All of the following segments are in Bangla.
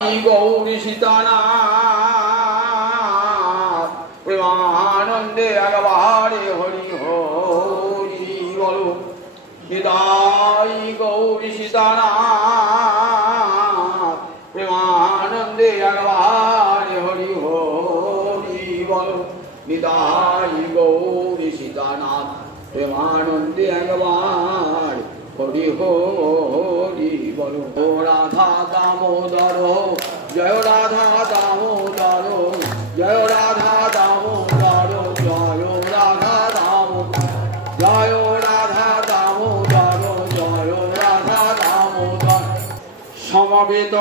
गौरी सीतानाथ प्रेमानंदे अगवारे हरि हरि बोलो निताई गौरी सीतानाथ प्रेमानंदे अगवारे हरि हरि बोलो निताई गौरी सीतानाथ प्रेमानंदे अगवारे हरि हरि बोलो राधा दामोदर जय राधा दामोदर जय राधा दामोदर जय राधा दामोदर जय राधा दामोदर जय राधा दामोदर समवेत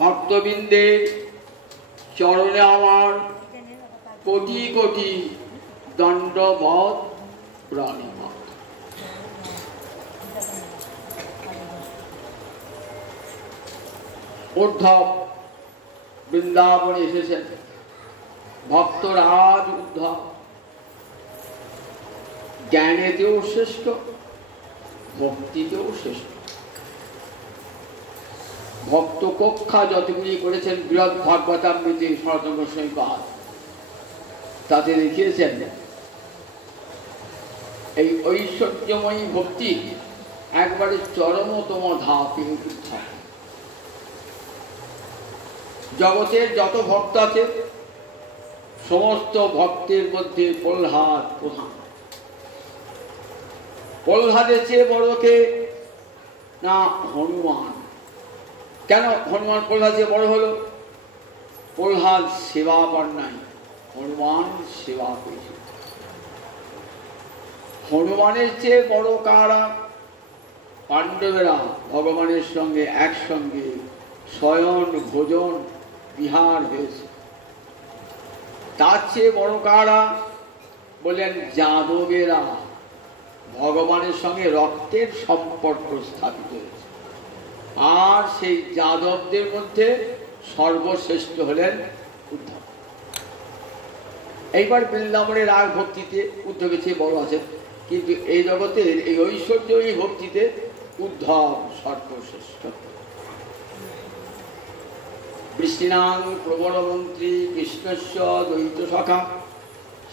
भक्तबिंदे चरणे आमार कोटि कोटि दंडवत प्रणिपात। उद्धव বৃন্দাবনে এসেছেন ভক্তরাজ উদ্ধব জ্ঞানেতেও শ্রেষ্ঠ ভক্তিতেও শ্রেষ্ঠ। ভক্ত কক্ষা যতগুলি করেছেন বৃহৎ ভাগবতামৃতে সনাতন গোস্বামী পাদ তাতে দেখিয়েছেন এই ঐশ্বর্যময়ী ভক্তি একবারে চরমতম ধাপে উত্থান। জগতের যত ভক্ত আছে সমস্ত ভক্তের মধ্যে প্রহ্লাদ প্রধান। প্রহ্লাদের চেয়ে বড় কে না হনুমান। কেন হনুমান প্রহ্লাদ চেয়ে বড় হলো? প্রহ্লাদ সেবা পান নাই, হনুমান সেবা পেয়েছে। হনুমানের চেয়ে বড় কারা? পাণ্ডবেরা ভগবানের সঙ্গে একসঙ্গে শয়ন ভোজন বিহার হয়েছে। তার চেয়ে বড় কারা? বললেন যাদবেরা, ভগবানের সঙ্গে রক্তের সম্পর্ক স্থাপিত হয়েছে। আর সেই যাদবদের মধ্যে সর্বশ্রেষ্ঠ হলেন উদ্ধব। এইবার বৃন্দাবনের রাগ ভক্তিতে উদ্ধবের চেয়ে বড় আছেন, কিন্তু এই জগতের এই ঐশ্বর্যময়ী ভক্তিতে উদ্ধব সর্বশ্রেষ্ঠ। বৃষ্টিনাং প্রবলমন্ত্রী কৃষ্ণস্য দ্বৈত সখা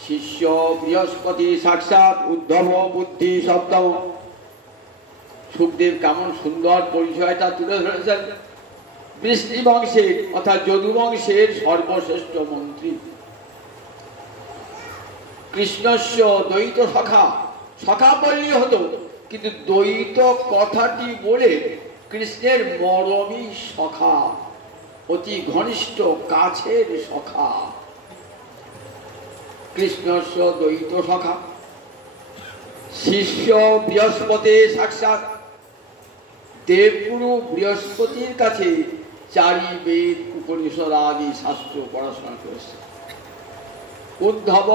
শিষ্য বৃহস্পতি সাক্ষাৎ উদ্ধব বুদ্ধি সপ্তম। সুখদেব কেমন সুন্দর পরিচয়টা তুলে ধরেছেন। বৃষ্টি বংশের অর্থাৎ যদু বংশের সর্বশ্রেষ্ঠ মন্ত্রী কৃষ্ণস্য দ্বৈত সখা। সখা বললেই হতো, কিন্তু দ্বৈত কথাটি বলে কৃষ্ণের মরমী সখা, অতি ঘনিষ্ঠ কাছের সখা। কৃষ্ণস্য দ্বৈত সখা শিষ্য বৃহস্পতি সাক্ষাৎ। দেবগুরু বৃহস্পতির কাছে চারি বেদ উপনিষদ আদি শাস্ত্র পড়াশোনা করেছে। উদ্ধব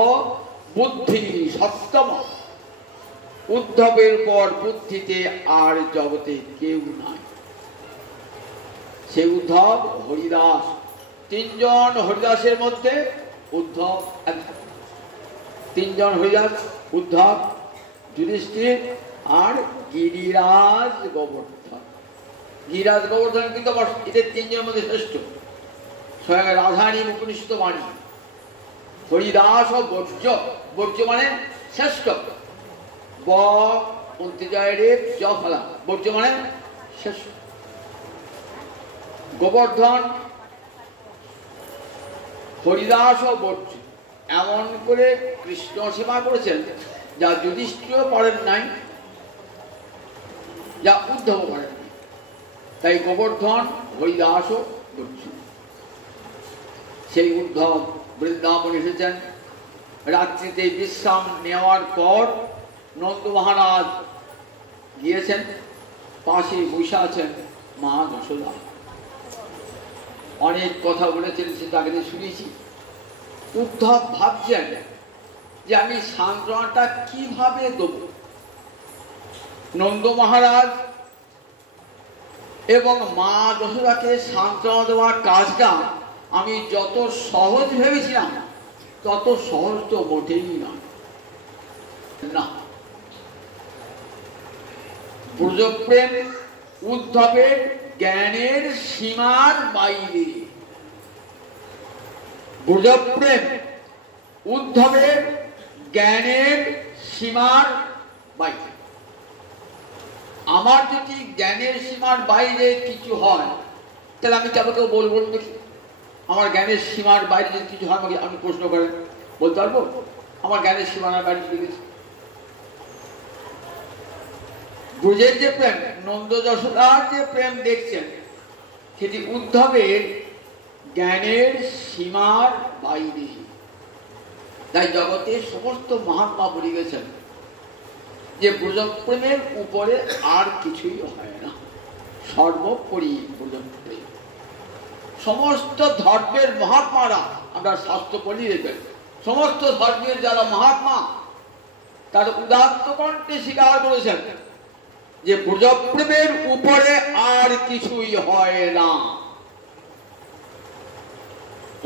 বুদ্ধি সপ্তম। উদ্ধবের পর বুদ্ধিতে আর জগতে কেউ নাই। সে উদ্ধব হরিদাস। তিনজন হরিদাসের মধ্যে উদ্ধব একজন। তিনজন হরিদাস উদ্ধব, যুধিষ্ঠির আর গিরিরাজ গোবর্ধন। গিরিরাজ গোবর্ধন কিন্তু এদের তিনজনের মধ্যে শ্রেষ্ঠ। স্বয়ং রাধারানী উপনিষদ বাণী হরিদাস ও বর্জ্য। বর্জ্য মানে শ্রেষ্ঠ। ব অন্ত্যজয় রে জ ফলা, বর্জ্য মানে শ্রেষ্ঠ। গোবর্ধন হরিদাস ও বর্জ্য এমন করে কৃষ্ণ সেবা করেছেন যা যুধিষ্ঠির পারেন নাই, যা উদ্ধব পারেন নাই। তাই গোবর্ধন হরিদাস ও বর্জ্য। সেই উদ্ধব বৃন্দাবন এসেছেন। রাত্রিতে বিশ্রাম নেওয়ার পর নন্দ মহারাজ গিয়েছেন, পাশে বসে আছেন মা যশোদা। অনেক কথা বলেছেন, সেটা আগে শুনেছি। উদ্ধব ভাবছেন যে আমি সান্ত্বনাটা কিভাবে দেব। নন্দ মহারাজ এবং মা যশোদাকে সান্ত্বনা দেওয়ার কাজটা আমি যত সহজ ভেবেছিলাম তত সহজ তো মোটেই না। ব্রজপ্রেম উদ্ধবের জ্ঞানের সীমার বাইরে। ব্রজপ্রেম উদ্ধবের জ্ঞানের সীমার বাইরে। আমার যদি জ্ঞানের সীমার বাইরে কিছু হয় তাহলে আমি কাউকে বলবো দেখি। আমার জ্ঞানের সীমার বাইরে যদি কিছু হয় আমাকে আপনি প্রশ্ন করেন, বলতে পারবো আমার জ্ঞানের সীমানার বাইরে চলে গেছে। ব্রজের যে প্রেম, নন্দ যশোদার যে প্রেম দেখছেন, সেটি উদ্ধবের জ্ঞানের সীমার বাইরে। তাই জগতের সমস্ত মহাত্মা বলে গেছেন যে ব্রজপ্রেমের উপরে আর কিছুই হয় না, সর্বোপরি ব্রজপ্রেম। সমস্ত ধর্মের মহাত্মারা, আমরা শাস্ত্র পড়ি দেখবেন, সমস্ত ধর্মের যারা মহাত্মা তার উদাত্ত কণ্ঠে স্বীকার করেছেন যে ব্রজপ্রেমের উপরে আর কিছুই হয় না।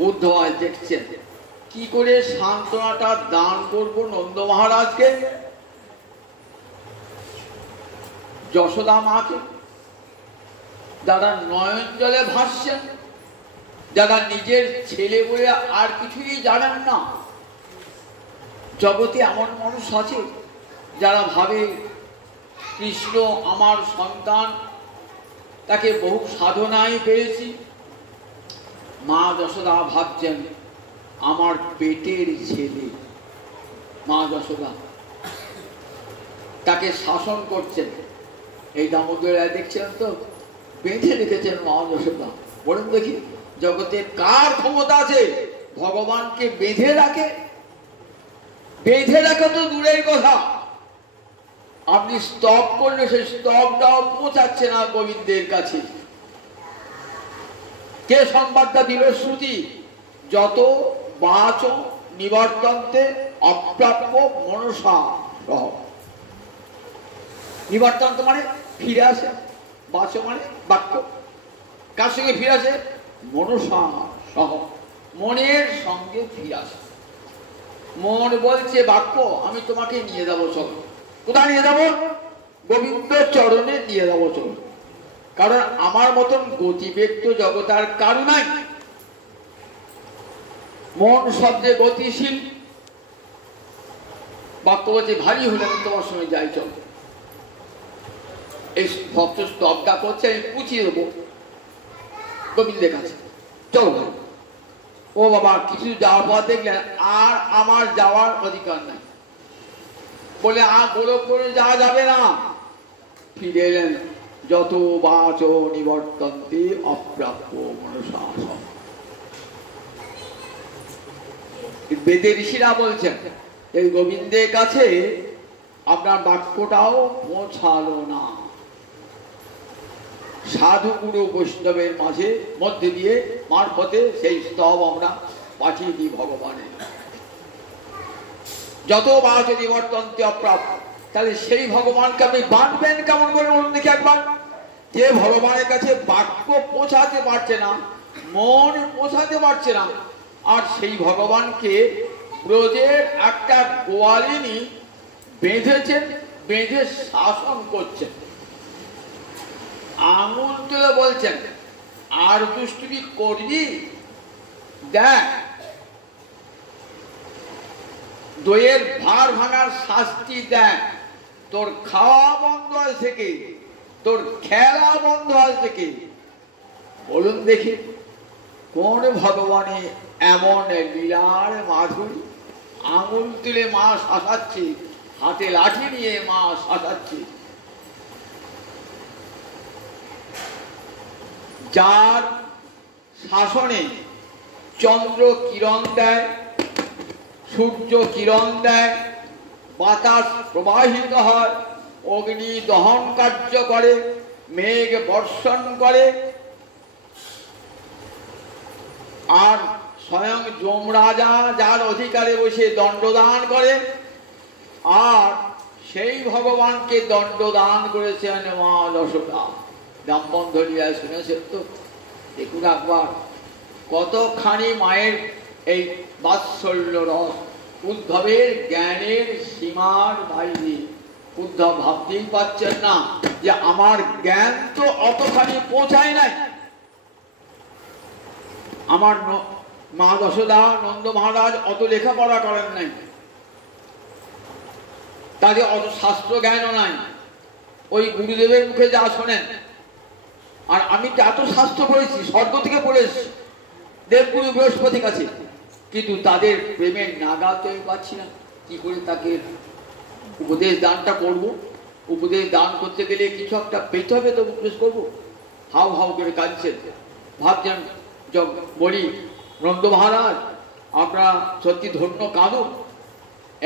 উদ্ধব দেখছেন কি করে সান্ত্বনাটা দান করব নন্দ মহারাজকে, যশোদা মাকে, যারা নয়ন জলে ভাসছেন, যারা নিজের ছেলে বলে আর কিছুই জানেন না। জগতে এমন মানুষ আছে যারা ভাবে কৃষ্ণ আমার সন্তান, তাকে বহু সাধনায় পেয়েছি। মা যশোদা ভাবছেন আমার পেটের ছেলে। মা যশোদা তাকে শাসন করছেন। এই দামোদর দেখছেন তো, বেঁধে রেখেছেন মা যশোদা। বলুন দেখি জগতে কার ক্ষমতা আছে ভগবানকে বেঁধে রাখে? বেঁধে রাখা তো দূরের কথা, আপনি স্তব করলে সেই স্তবটাও পৌঁছাচ্ছে না গোবিন্দের কাছে। কে সংবাদটা দিল? শ্রুতি। যত বাচ নিবর্তন্তে অপ্রাপ্য মনসা সহ। নিবর্তন্ত মানে ফিরে আসে, বাচ মানে বাক্য। কার সঙ্গে ফিরে আসে? মনসা সহ, মনের সঙ্গে ফিরে আসে। মন বলছে বাক্য আমি তোমাকে নিয়ে যাবো, চলো। কোথায় নিয়ে যাবো? গোবিন্দ চরণে নিয়ে যাবো, চলো। কারণ আমার মতন গতিবেগ তো জগৎ আর কারো নাই। মন শব্দে গতিশীল। বাক্য বলছে ভারী হলে আমি তোমার সঙ্গে যাই, চলো। এই ভক্ত স্তবটা করছে, আমি পুছিয়ে দেবো গোবিন্দের কাছে, চলো ভাই। ও বাবা, কিছু যাওয়ার পর দেখলেন আর আমার যাওয়ার অধিকার নাই, বলে আর গোলক করে যাওয়া যাবে না। ফিরে এলেন যত বাচ নিবর্তন্তে অপ্রাপ্য মনসা। বেদে ঋষিরা বলছেন এই গোবিন্দের কাছে আপনার বাক্যটাও পৌঁছালো না। সাধু গুরু বৈষ্ণবের মাঝে মধ্যে দিয়ে মারফতে সেই স্তব আমরা পাঠিয়ে দিই ভগবানের। যত বাচ নিবর্তন্তে অপ্রাপ্য, তাহলে সেই ভগবানকে আপনি বাঁধবেন কেমন করে বলুন দেখি একবার। যে ভগবানের কাছে বাক্য পৌঁছাতে পারছে না, মন পৌঁছাতে পারছে না, আর সেই ভগবানকে ব্রজের একটা গোয়ালিনী বেঁধেছেন, বেঁধে শাসন করছেন। আঙুল তুলে বলছেন আর দুষ্টুমি করবি, দেখ দইয়ের ভার ভাঙার শাস্তি দেখ। তোর খাওয়া বন্ধ হয় থেকে, তোর খেলা বন্ধ হয় থেকে। বলুন দেখি কোন ভগবানে এমন লীলার মাধুরী? আঙুল তুলে মা শাসাচ্ছে, হাতে লাঠি নিয়ে মা শাসাচ্ছে। যার শাসনে চন্দ্র কিরণ দেয়, সূর্য কিরণ দেয়, বাতাস প্রবাহিত হয়, অগ্নি দহন কার্য করে, মেঘ বর্ষণ করে, আর স্বয়ং যমরাজা যার অধিকারে বসে দণ্ডদান করে, আর সেই ভগবানকে দণ্ডদান করেছেন মা যশোদা। দামবন্ধ লীলায় শুনেছেন তো? দেখুন একবার কতখানি মায়ের এই বাৎসল্য রস। উদ্ধবের জ্ঞানের সীমার বাইরে উদ্ধব ভাবতেই পাচ্ছেন না যে আমার জ্ঞান তো অতখানি পৌঁছায় নাই। আমার মা যশোদা, নন্দ মহারাজ অত লেখাপড়া করেন নাই, তাদের অত শাস্ত্র জ্ঞানও নাই। ওই গুরুদেবের মুখে যা শোনেন, আর আমি তো এত শাস্ত্র পড়েছি, স্বর্গ থেকে পড়ে এসেছি দেবগুরু বৃহস্পতির কাছে, কিন্তু তাদের প্রেমের নাগা তো আমি পাচ্ছি না। কি করে তাকে উপদেশ দানটা করব? উপদেশ দান করতে গেলে কিছু একটা পেতে হবে, তো উপদেশ করবো। হাউ হাউ করে কাঁদছেন, ভাবছেন বলি নন্দ মহারাজ আপনারা সত্যি ধন্য, কাঁদুন।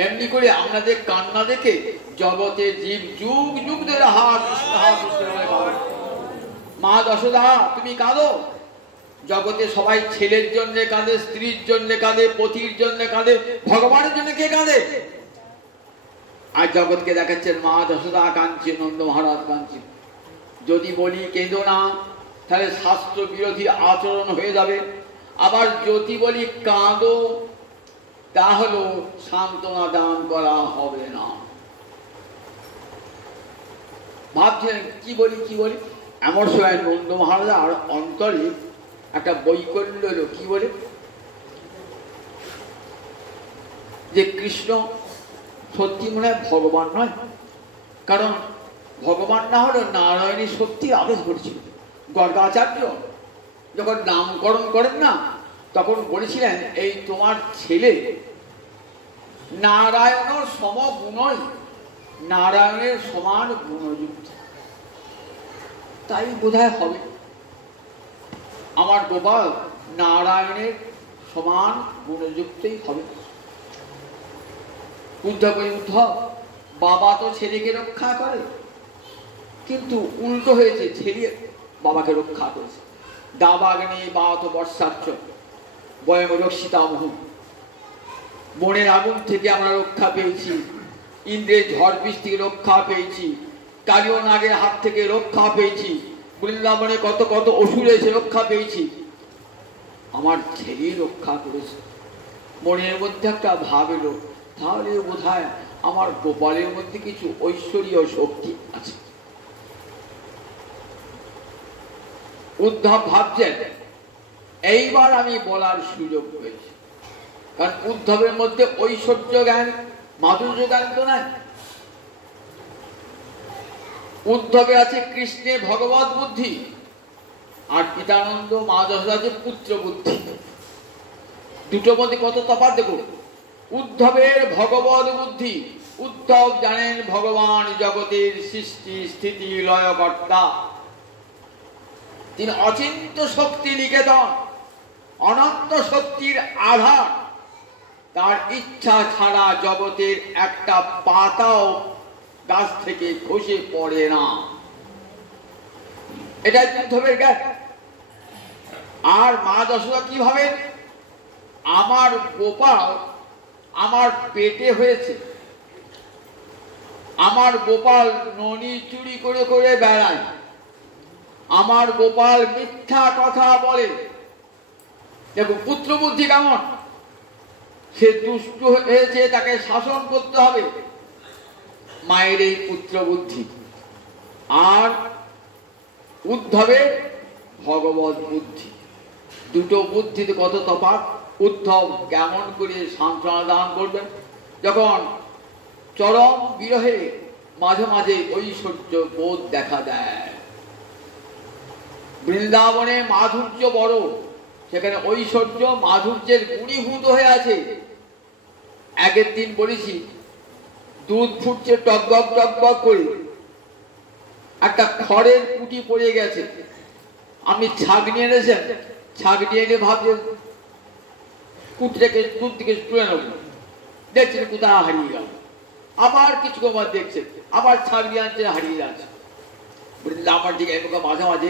এমনি করে আপনাদের কান্না দেখে জগতে জীব যুগ যুগ ধরে মা যশোদা তুমি কাঁদো। জগতে সবাই ছেলের জন্য কাঁদে, স্ত্রীর জন্য কাঁদে, পতির জন্য কাঁদে, ভগবানের জন্য কে কাঁদে? আর জগৎকে দেখাচ্ছেন মা যশোদা কাঁদছে, নন্দ মহারাজ কাঁদছে। যদি বলি কেঁদো না, তাহলে শাস্ত্র বিরোধী আচরণ হয়ে যাবে। আবার যদি বলি কাঁদো, তাহলে সান্ত্বনা দান করা হবে না। ভাবছেন কি বলি কি বলি। এমন সময় নন্দ মহারাজ আর অন্তরে একটা বৈকল্য এলো। কি বলে? যে কৃষ্ণ সত্যি মনে হয় ভগবান নয়, কারণ ভগবান না হলে নারায়ণী শক্তি আদেশ করেছিল। গর্গাচার্য যখন নামকরণ করেন না, তখন বলেছিলেন এই তোমার ছেলে নারায়ণের সমগুণই, নারায়ণের সমান গুণযুক্ত, তাই বোধহয় হবে আমার গোপাল নারায়ণের সমান গুণযুক্তই হবে। উদ্ধব বাবা তো ছেলেকে রক্ষা করে, কিন্তু উল্টো হয়েছে, ছেলে বাবাকে রক্ষা করেছে। দাবাগ্নি বাত বর্ষাচ্ছ বয়ম রক্ষিতামহু, বনের আগুন থেকে আমরা রক্ষা পেয়েছি, ইন্দ্রের ঝড় বৃষ্টি থেকে রক্ষা পেয়েছি, কালিয় নাগের হাত থেকে রক্ষা পেয়েছি, বৃন্দাবনে কত কত অসুর এসে রক্ষা পেয়েছি, আমার ছেলেই রক্ষা করেছে। মনের মধ্যে একটা ভাব এলো, তাহলে বোধহয় আমার গোপালের মধ্যে কিছু ঐশ্বরীয় শক্তি আছে। উদ্ধব ভাবছেন এইবার আমি বলার সুযোগ পেয়েছি, কারণ উদ্ধবের মধ্যে ঐশ্বর্য জ্ঞান, মাধুর্য জ্ঞান তো নাই। উদ্ধবে আছে কৃষ্ণের ভগবত বুদ্ধি, আর পিতানন্দ মা যশোদা আছে পুত্র বুদ্ধি। দুটোর মধ্যে কত তফাৎ দেখো। উদ্ধবের ভগবত বুদ্ধি, উদ্ধব জানেন ভগবান জগতের সৃষ্টি স্থিতি লয়কর্তা, তিনি অচিন্ত শক্তি নিকেতন, অনন্ত শক্তির আধার। তার ইচ্ছা ছাড়া জগতের একটা পাতাও গাছ থেকে খসে পড়ে না, এটাই উদ্ধবের জ্ঞান। আর মা যশোদা কি ভাবেন? আমার গোপাল আমার পেটে হয়েছে, আমার গোপাল ননি চুরি করে করে বেড়ায়, আমার গোপাল মিথ্যা কথা বলে। দেখো পুত্র বুদ্ধি কেমন, সে দুষ্ট হয়েছে, তাকে শাসন করতে হবে, মায়ের এই পুত্র বুদ্ধি। আর উদ্ধবের ভগবত বুদ্ধি, দুটো বুদ্ধিতে কত তফাৎ। উদ্ধব কেমন করে সান্ত্বনা দান করবেন যখন চরম বিরহে মাঝে মাঝে ঐশ্বর্য বোধ দেখা দেয়। বৃন্দাবনে মাধুর্য বড়, সেখানে ঐশ্বর্য মাধুর্যের গুণীভূত হয়ে আছে। আগের দিন বলেছি দুধ ফুটছে টকবক টকবক করে, একটা খড়ের কুটি পড়ে গেছে, আপনি ছাগনি এনেছেন, ছাগনি এনে ভাবছেন কুটিটাকে দুধ থেকে তুলে নেব, দেখছেন কোথায় হারিয়ে গেল। আবার কিছু কবার দেখছেন, আবার ছাগনি আনছে, হারিয়ে যাচ্ছে। আমার দিকে মাঝে মাঝে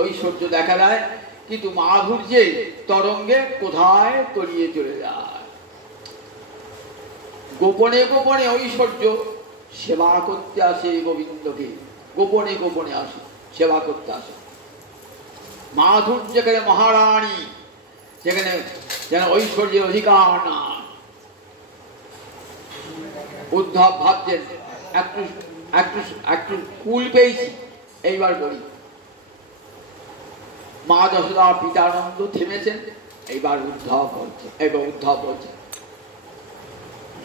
ঐশ্বর্য দেখা দেয়, কিন্তু মাধুর্যে তরঙ্গে কোথায় তলিয়ে চলে যায়। গোপনে গোপনে ঐশ্বর্য সেবা করতে আসে গোবিন্দকে, গোপনে গোপনে আসে সেবা করতে আসে। মাধুর্য যেখানে মহারানী, সেখানে যেন ঐশ্বর্যের অধিকার না। উদ্ধব ভাবছেন একটু একটু একটু কুল পেয়েছি, এইবার বলি। মা যশোদা পিতানন্দ থেমেছেন, এইবার উদ্ধব বলছে, উদ্ধব বলছে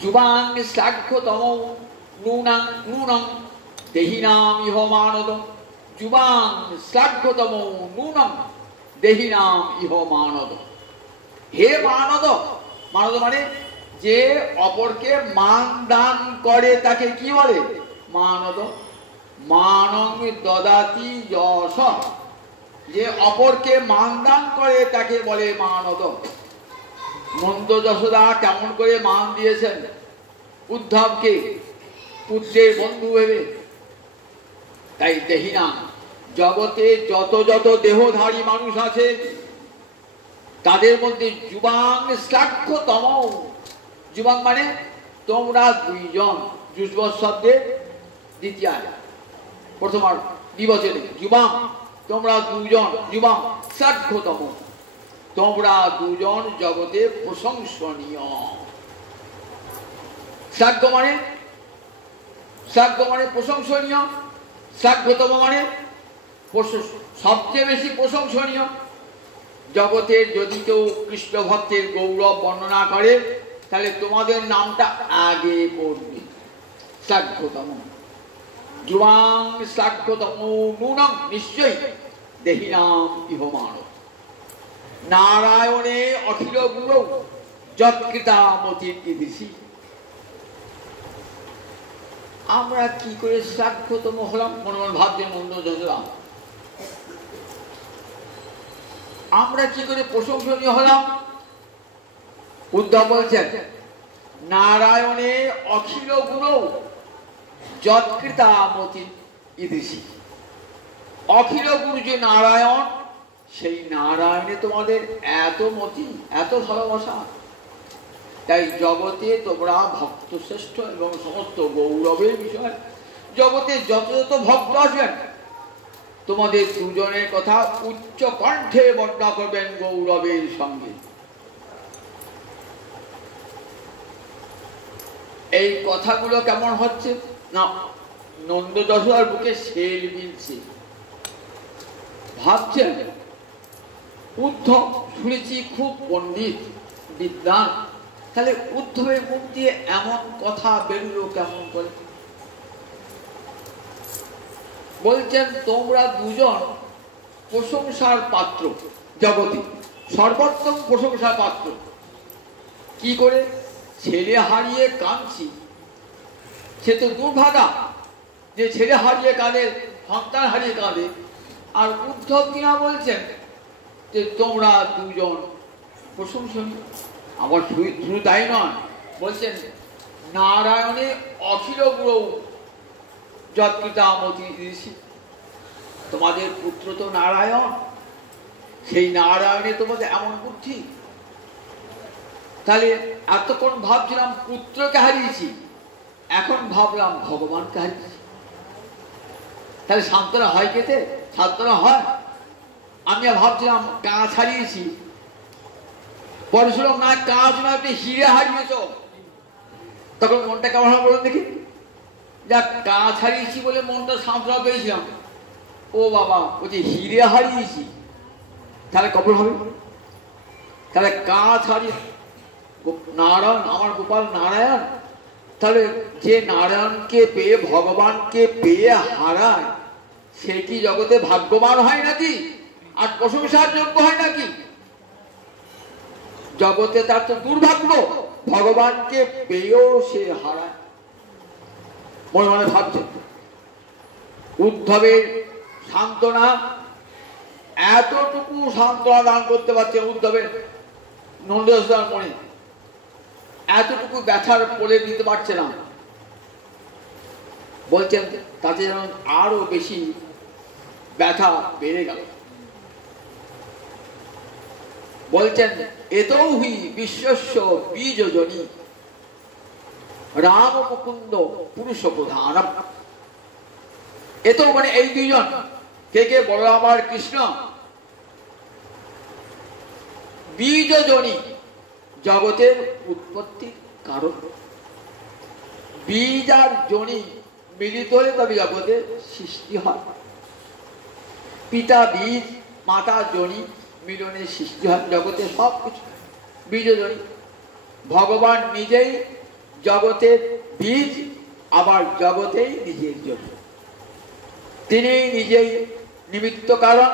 যুবাং শ্লাঘ্যতম নূনাং নূনং দেহিনাম ইহ মানদ। যুবাং শ্লাঘ্যতম নূনং দেহিনাম ইহ মানদ। হে মানদ, মানদ মানে যে অপরকে মান দান করে তাকে কি বলে? মানদ। মানং দদাতি যশ, যে অপরকে মান দান করে তাকে বলে মানদ। নন্দ যশোদা কেমন করে মান দিয়েছেন উদ্ধবকে, পুত্রের বন্ধু ভেবে। তাই দেহিনা, জগতে যত যত দেহধারী মানুষ আছে তাদের মধ্যে যুবাং শ্লাঘ্যতম, যুবাং মানে তোমরা দুইজন, যুষ্ম শব্দের দ্বিতীয় প্রথম দ্বিবচনে যুবাং, তোমরা দুজন, যুবাং শ্লাঘ্যতম, তোমরা দুজন জগতে প্রশংসনীয়। শ্লাঘ্য মানে, শ্লাঘ্য মানে প্রশংসনীয়, শ্লাঘ্যতম মানে সবচেয়ে বেশি প্রশংসনীয়। জগতের যদি কেউ কৃষ্ণ ভক্তের গৌরব বর্ণনা করে তাহলে তোমাদের নামটা আগে পড়বে, শ্লাঘ্যতম। যুবাং শ্লাঘ্যতম নূনং, নিশ্চয়ই দেহিনাম ইহ মানব। নারায়ণে অখিল গুরু যৎকৃতামতি ঈদৃশি। আমরা কি করে শ্লাঘ্যতম হলাম? মনে মনে ভাবছেন নন্দ যশোদা, আমরা কি করে প্রশংসনীয় হলাম? উদ্ধব বলছেন নারায়ণে অখিল গুরু যৎকৃতামতি ঈদৃশি। অখিল গুরু যে নারায়ণ, সেই নারায়ণে তোমাদের এত মতি, এত ভালোবাসা। তাই জগতে তোমরা ভক্ত শ্রেষ্ঠ এবং সমস্ত গৌরবের বিষয়। জগতে যত যত ভক্ত আসবেন তোমাদের দুজনের কথা উচ্চ কণ্ঠে বর্ণনা করবেন গৌরবের সঙ্গে। এই কথাগুলো কেমন হচ্ছে না, নন্দ যশোদার বুকে শেল মিলছে। ভাবছেন উদ্ধব শুনেছি খুব পণ্ডিত বিদ্বান, তাহলে উদ্ধবের মুখ দিয়ে এমন কথা বেরোলো কেমন করে? বলছেন তোমরা দুজন প্রশংসার পাত্র, জগতে সর্বোত্তম প্রশংসার পাত্র। কি করে? ছেলে হারিয়ে কাঁদছি, সে তো দুর্ভাগা যে ছেলে হারিয়ে কাঁদে, সন্তান হারিয়ে কাঁদে। আর উদ্ধব কিনা বলছেন যে তোমরা দুজন প্রশংসনীয়। আবার শুধু তাই নয়, বলছেন নারায়ণে অখিল গুরু যৎকৃতামতি ঈদৃশি। তোমাদের পুত্র তো নারায়ণ, সেই নারায়ণে তোমাদের এমন বুদ্ধি। তাহলে এতক্ষণ ভাবছিলাম পুত্রকে হারিয়েছি, এখন ভাবলাম ভগবানকে হারিয়েছি। তাহলে সান্ত্বনা হয় কেতে? সান্ত্বনা হয়। আমি ভাবছিলাম কাঁচ হারিয়েছি, পরে শুনলাম না কাঁচ না, আপনি হিরে হারিয়েছ। তখন মনটা কেমন হবে বলুন দেখি? যা কাঁচ হারিয়েছি বলে মনটা সান্ত্বনা পেয়েছিলাম। ও বাবা, বলছি হিরে হারিয়েছি, তাহলে কখন হবে? তাহলে কাঁচ হারিয়ে নারায়ণ, আমার গোপাল নারায়ণ। তাহলে যে নারায়ণকে পেয়ে, ভগবানকে পেয়ে হারায়, সে কি জগতে ভাগ্যবান হয় নাকি? আর প্রশংসার যোগ্য হয় নাকি? জগতে তার তো দুর্ভাগ্য, ভগবানকে পেয়েও সে হারায়। মনে মনে ভাবছে উদ্ধবের সান্ত্বনা, এতটুকু সান্ত্বনা দান করতে পারছেন উদ্ধবের নন্দ যশোদার মনে, এতটুকু ব্যথার পড়ে দিতে পারছে না। বলছেন তাতে যেন আরো বেশি ব্যথা বেড়ে গেল। বলছেন এতৌ হি বিশ্বস্য বীজজনী রাম মুকুন্দ পুরুষ প্রধান। এত মানে এই দুইজন, কে কে? বলরাম আর কৃষ্ণ। বীজজনী, জগতের উৎপত্তির কারণ। বীজ আর জনি মিলিত হলে তবে জগতে সৃষ্টি হয়। পিতা বীজ, মাতা জনি, মিলনে সৃষ্টি হয় জগতে সব কিছু। বীজজনি ভগবান নিজেই জগতের বীজ, আবার জগতেই নিজের জন্য। তিনি নিজেই নিমিত্ত কারণ,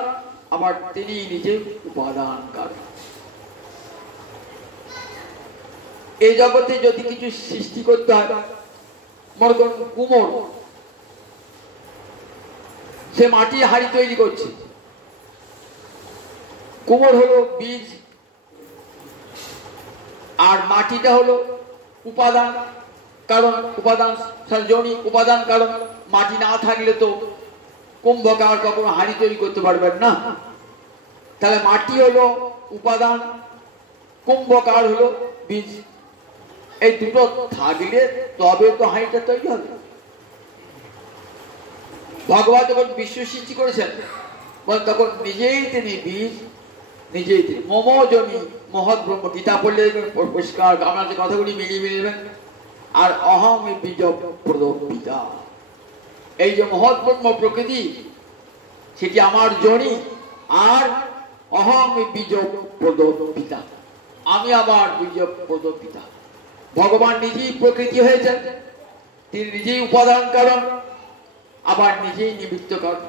আবার তিনি নিজেই উপাদান কারণ। এই জগতে যদি কিছু সৃষ্টি করতে হয়, মনে করুন কুমোর, সে মাটি হাড়ি তৈরি করছে। কুমোর হলো বীজ, আর মাটিটা হলো উপাদান কারণ। উপাদান জনি উপাদান কারণ। মাটি না থাকলে তো কুম্ভকার কখনো হাড়ি তৈরি করতে পারবেন না। তাহলে মাটি হলো উপাদান, কুম্ভকার হলো বীজ। এই দুটো থাকলে তবে তো হাড়িটা তৈরি হবে। ভগবান যখন বিশ্ব সৃষ্টি করেছেন, তখন নিজেই তিনি বীজ, নিজেই তিনি মমজনী মহৎ ব্রহ্ম। গীতা পড়লে পরিষ্কার আপনার যে কথাগুলি মিলিয়ে মিলিবেন। আর অহম বীজ পিতা, এই যে মহৎ ব্রহ্ম প্রকৃতি, সেটি আমার জনি। আর অহম বীজ পিতা, আমি আবার বীজ পিতা। ভগবান নিজেই প্রকৃতি হয়েছেন, তিনি নিজেই উপাদান কারণ, আবার নিজেই নিমিত্ত কারণ।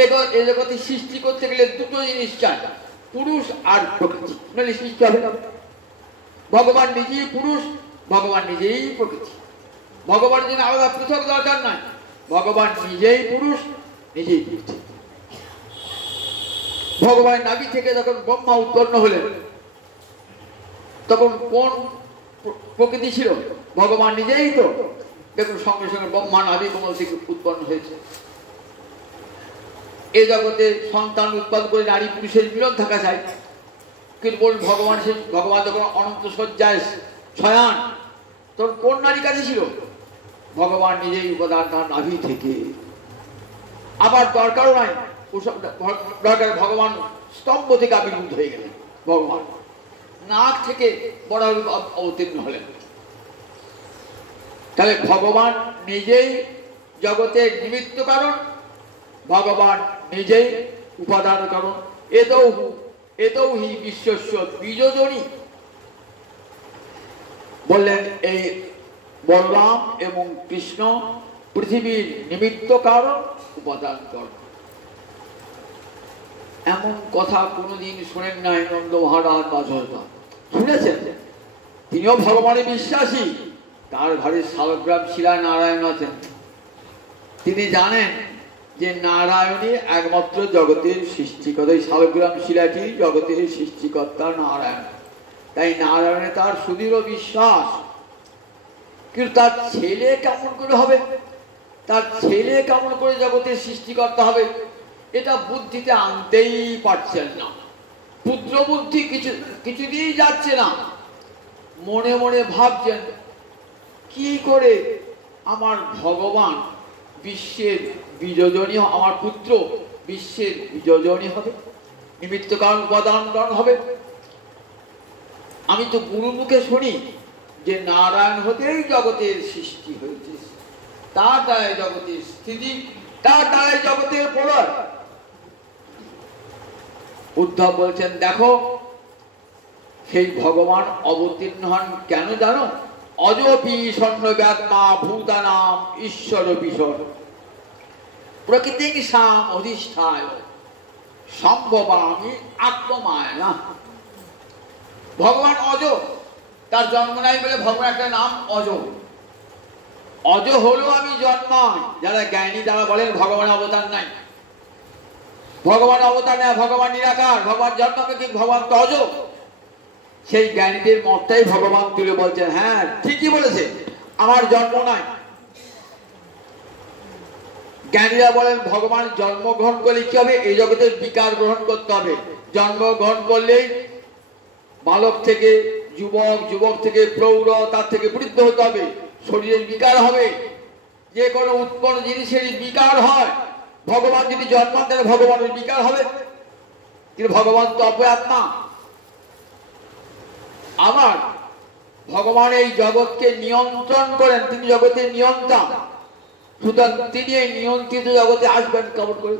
এই জগতে সৃষ্টি করতে গেলে দুটো জিনিস চাই, পুরুষ আর প্রকৃতি, নাহলে সৃষ্টি হবে না। ভগবান নিজেই পুরুষ, ভগবান নিজেই প্রকৃতি। ভগবানের জন্য আলাদা পৃথক দরকার নাই, ভগবান নিজেই পুরুষ, নিজেই প্রকৃতি। ভগবান নাভি থেকে যখন ব্রহ্মা উৎপন্ন হলেন, তখন কোন প্রকৃতি ছিল? ভগবান নিজেই তো। দেখুন সঙ্গে সঙ্গে ব্রহ্মা নাভি কমল থেকে উৎপন্ন হয়েছে। এ জগতে সন্তান উৎপাদন করে নারী পুরুষের মিলন থাকা চাই, কিন্তু বলুন ভগবান যখন অনন্ত শয্যায় শয়ান, তখন কোন নারী কাছে ছিল? ভগবান নিজেই উপাদান তার নাভি থেকে। আবার দরকারও নাই, দরকার ভগবান স্তম্ভ থেকে আবির্ভূত হয়ে গেলেন। ভগবান নাক থেকে বড় অবতীর্ণ হলেন। তাহলে ভগবান নিজেই জগতের নিমিত্ত কারণ, ভগবান নিজেই উপাদান কারণ। এতৌ হি বিশ্বস্য বীজজনি। বললেন এই বলরাম এবং কৃষ্ণ পৃথিবীর নিমিত্ত কারণ, উপাদান কারণ। এমন কথা কোনোদিন শোনেন নাই নন্দ মহারাজ বা জয়দা, শুনেছেন? তিনিও ভগবানের বিশ্বাসী, তার ঘরে শালগ্রাম শিলায় নারায়ণ আছেন। তিনি জানেন যে নারায়ণই একমাত্র জগতের সৃষ্টিকর্তা। এই শালগ্রাম শিলাটি জগতের সৃষ্টিকর্তা নারায়ণ, তাই নারায়ণে তার সুদৃঢ় বিশ্বাস। কিন্তু তার ছেলে কেমন করে হবে, তার ছেলে কেমন করে জগতের সৃষ্টিকর্তা হবে, এটা বুদ্ধিতে আনতেই পারছেন না। পুত্র বুদ্ধি কিছুতেই যাচ্ছে না। মনে মনে ভাবছেন কি করে আমার ভগবান বিশ্বের বীজজনী, আমার পুত্র বিশ্বের বীজজনী হবে, নিমিত্ত কারণ উপাদান কারণ হবে। আমি তো গুরু মুখে শুনি যে নারায়ণ হতেই জগতের সৃষ্টি হয়েছে, তার দ্বারা জগতের স্থিতি, তার দ্বারা জগতের প্রলয়। উদ্ধব বলছেন দেখো সেই ভগবান অবতীর্ণ হন কেন জানো? অজপি স্বর্ণব্যাত্মা ভূতানাম ঈশ্বর বিশর প্রকৃতি সাম অধিষ্ঠায় সম্ভবামি আত্মমায়না। ভগবান অজ, তার জন্ম নাই বলে ভগবান একটা নাম অজ। অজ হলো আমি জন্মাই। যারা জ্ঞানী তারা বলেন ভগবান অবতার নাই, ভগবান অবতার নেই, ভগবান নিরাকার, ভগবান জন্মাকে কি ভগবান তো অজ। সেই জ্ঞানীদের মতটাই ভগবান তুলে বলছেন হ্যাঁ ঠিকই বলেছে, আমার জন্ম নাই। জ্ঞানীরা বলেন ভগবান জন্মগ্রহণ করলে কি হবে? এই জগতের বিকার গ্রহণ করতে হবে। জন্মগ্রহণ করলেই বালক থেকে যুবক, যুবক থেকে প্রৌঢ়, তার থেকে বৃদ্ধ হতে হবে, শরীরের বিকার হবে। যে কোনো উৎপন্ন জিনিসেরই বিকার হয়। ভগবান যদি জন্মান তাহলে ভগবানের বিকার হবে, কিন্তু ভগবান তো অপরাত্মা। আবার ভগবান এই জগৎকে নিয়ন্ত্রণ করেন, তিনি জগতের নিয়ন্ত্রণ। সুতরাং তিনি এই নিয়ন্ত্রিত জগতে আসবেন কেমন করে?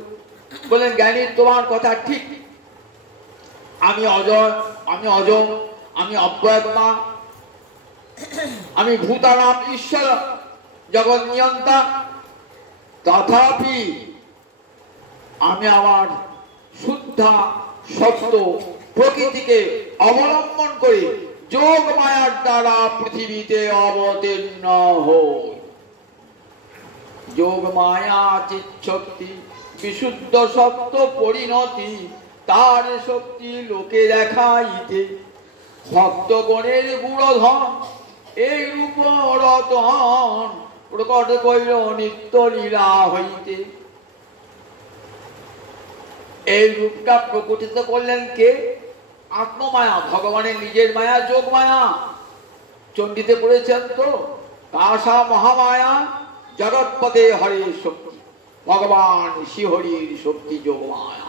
বলেন, জ্ঞানী তোমার কথা ঠিক, আমি অজয়, আমি অজম, আমি অব্যয়মা, আমি ভূতানাম ঈশ্বর, জগৎ নিয়ন্তা। তথাপি আমি আমার শুদ্ধা সত্য প্রকৃতিকে অবলম্বন করে যোগ মায়ার দ্বারা পৃথিবীতে অবতীর্ণ হই। যোগ মায়া চিৎশক্তি বিশুদ্ধ সত্য পরিণতি, তার শক্তি লোকে দেখাইতে ভক্তগণের গুণধন, এই রূপ রতন প্রকট কইল নিত্য লীলা হইতে। এই রূপটা প্রকটিত করলেন কে? আত্মমায়া, ভগবানের নিজের মায়া, যোগ মায়া। চণ্ডীতে পড়েছেন তো, কাশা মহামায়া জগৎপদে হরে শক্তি, ভগবান শ্রীহরির শক্তি যোগ মায়া।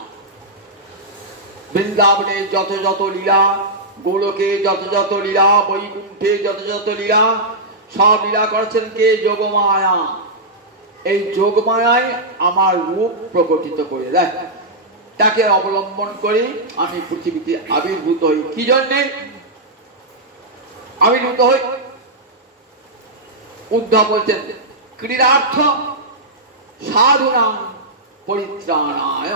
বৃন্দাবনে যত যত লীলা, গোলকে যত যত লীলা, বৈকুণ্ঠে যত যত লীলা, সব লীলা করছেন কে? যোগমায়া। এই যোগমায়াই আমার রূপ প্রকটিত করে দেয়, তাকে অবলম্বন করে আমি পৃথিবীতে আবির্ভূত হই। কি জন্যে আবির্ভূত হই? উদ্ধব বলছেন, ক্রীড়ার্থ সাধুনাং পরিত্রাণায়।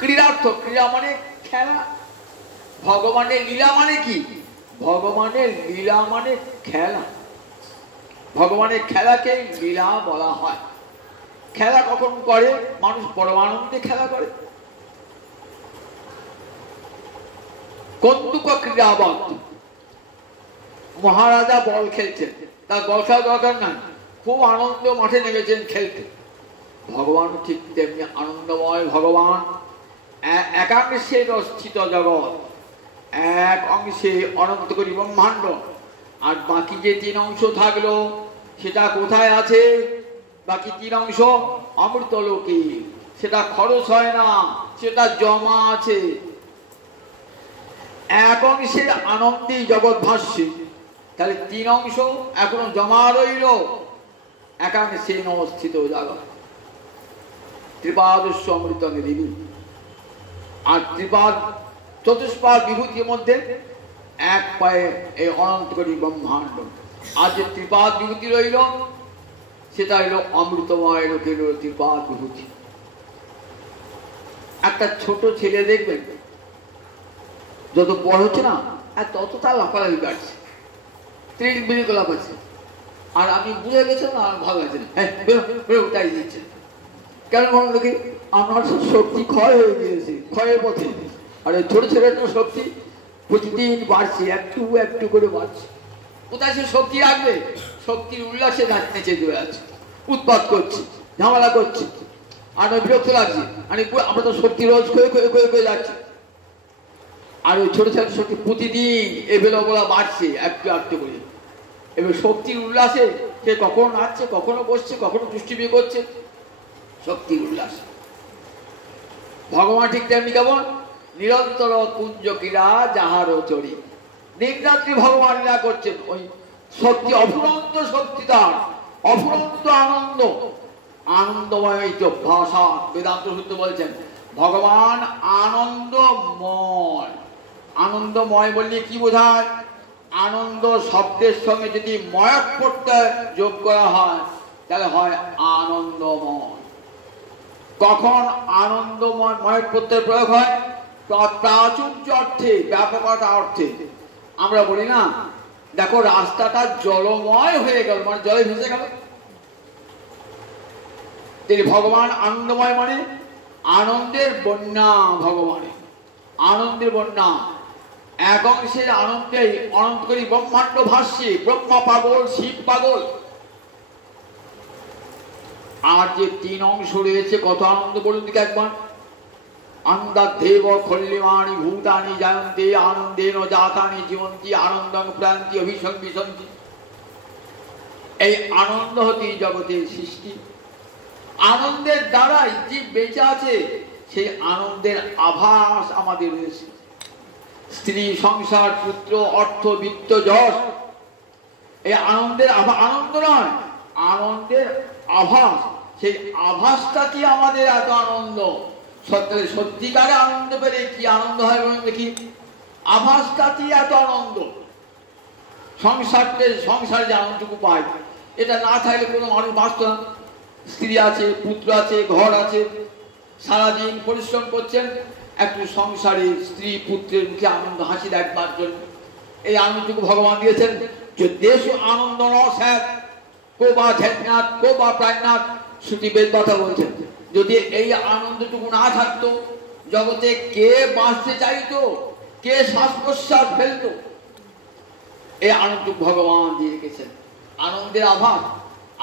ক্রীড়ার্থ, ক্রীড়া মানে খেলা। ভগবানের লীলা মানে কি? ভগবানের লীলা মানে খেলা। ভগবানের খেলাকে লীলা বলা হয়। খেলা কখন করে? মানুষ পরমানন্দে খেলা করে। কন্দুক ক্রীড়াবত, মহারাজা বল খেলছেন, তার বল খেলা দরকার নাই, খুব আনন্দ মাঠে নেমেছেন খেলতে। ভগবান ঠিক তেমনি আনন্দময়। ভগবান একাংশে স্থিত জগৎ, এক অংশে অনন্ত কোটি ব্রহ্মাণ্ড, আর বাকি যে তিন অংশ থাকলো সেটা কোথায় আছে? বাকি তিন অংশ অমৃত লোকে, সেটা খরচ হয় না, সেটা জমা আছে। এক অংশে আনন্দে জগৎ ভাসছে, তাহলে তিন অংশ এখনো জমা রইল একাংশে স্থিত জগৎ। ত্রিপাদস্য অমৃত দেবী, আর ত্রিপাদ চতুষ্পাদ বিভূতির মধ্যে এক পায়ে এই অনন্ত কোটি ব্রহ্মাণ্ড। আর যে ত্রিপাদ বিভূতি রইল সেটা হইল অমৃতময় লোকে ত্রিপাদ বিভূতি। একটা ছোট ছেলে দেখবেন যত বড় হচ্ছে না, আর তত তার লাফালাফি কাটছে, ত্রিল বিলি গোলাপ আছে। আর আমি বুঝে গেছিলাম না, ভালো লাগছে না, হ্যাঁ তাই দিচ্ছে। কেন বলুন লোকে? আমার শক্তি ক্ষয় হয়ে গিয়েছে, ক্ষয়ের পথে। আর এই ছোট ছোট একটা শক্তি প্রতিদিন বাড়ছে, একটু একটু করে বাড়ছে। কোথায় সে শক্তি রাখবে? শক্তির উল্লাসে নেচে চলে আছে, উৎপাত করছে, ঝামেলা করছে, আর বিরক্ত লাগছে। আমরা তো শক্তি রোজ ক্ষয়ে যাচ্ছে। আর ওই ছোট ছোট শক্তি প্রতিদিন এবেলা বলা বাড়ছে একটু একটু করে। এবার শক্তির উল্লাসে সে কখনো নাচছে, কখনো বসছে, কখনো দুষ্টিমি করছে, শক্তির উল্লাস। ভগবান ঠিক তেমনি কেমন? নিরন্তর কুঞ্জ ক্রীড়া যাহারও চরি। দিনরাত্রি ভগবান লীলা করছেন। ওই শক্তি অফুরন্ত শক্তি, তার অফুরন্ত আনন্দ, আনন্দময় ভাষা। বেদান্ত সূত্র বলছেন ভগবান আনন্দময়। আনন্দময় বললে কি বোঝায়? আনন্দ শব্দের সঙ্গে যদি ময়ক প্রত্যয় যোগ করা হয় তাহলে হয় আনন্দময়। কখন আনন্দময় ময়ক প্রত্যয় প্রয়োগ হয়? প্রাচুর্য অর্থে, ব্যাপকতা অর্থে। আমরা বলি না, দেখো রাস্তাটা জলময় হয়ে গেল, মানে জলে ভেসে গেল। তিনি ভগবান আনন্দময় মানে আনন্দের বন্যা। ভগবানের আনন্দের বন্যা। এক অংশের আনন্দে অনন্ত করে ব্রহ্মাণ্ড ভাসছে, ব্রহ্মা পাগল, শিব পাগল। আর যে তিন অংশ রয়েছে কত আনন্দ বলুন দিকে একবার। আনন্দাদেব খল্লিমানি ভূতানি জায়ন্তে আনন্দেন জাতানি জীবন্তি আনন্দং প্রান্তি অভিসংবিশন্তি। এই আনন্দ হতেই জগতের সৃষ্টি। আনন্দের দ্বারাই যে বেঁচে আছে সেই আনন্দের আভাস আমাদের রয়েছে। স্ত্রী, সংসার, পুত্র, অর্থ, বিত্ত, যশ, এই আনন্দের আনন্দ নয়, আনন্দের আভাস, সেই আভাসটাকে আমাদের এত আনন্দ। সত্যিকারে আনন্দ পেলে কি আনন্দ হয় বলুন দেখি? আভাসটাকে এত আনন্দ। সংসারে যে আনন্দটুকু পায়, এটা না থাকলে কোনো মানুষ বাঁচত না। স্ত্রী আছে, পুত্র আছে, ঘর আছে, সারাদিন পরিশ্রম করছেন, একটু সংসারে স্ত্রী পুত্রের মুখে আনন্দ হাসি দেখবার জন্য এই আনন্দটুকু ভগবান দিয়েছেন। যে দেশ আনন্দ নস্যাৎ কো বা ধ্যানাৎ কো বা প্রাণনাথ, শ্রুতিবেদ কথা বলছেন। যদি এই আনন্দটুকু না থাকতো, জগতে কে বাঁচতে চাইতো, কে শ্বাস প্রশ্বাস ফেলতো? এই আনন্দটুকু ভগবান দিয়ে গেছেন। আনন্দের আভাস,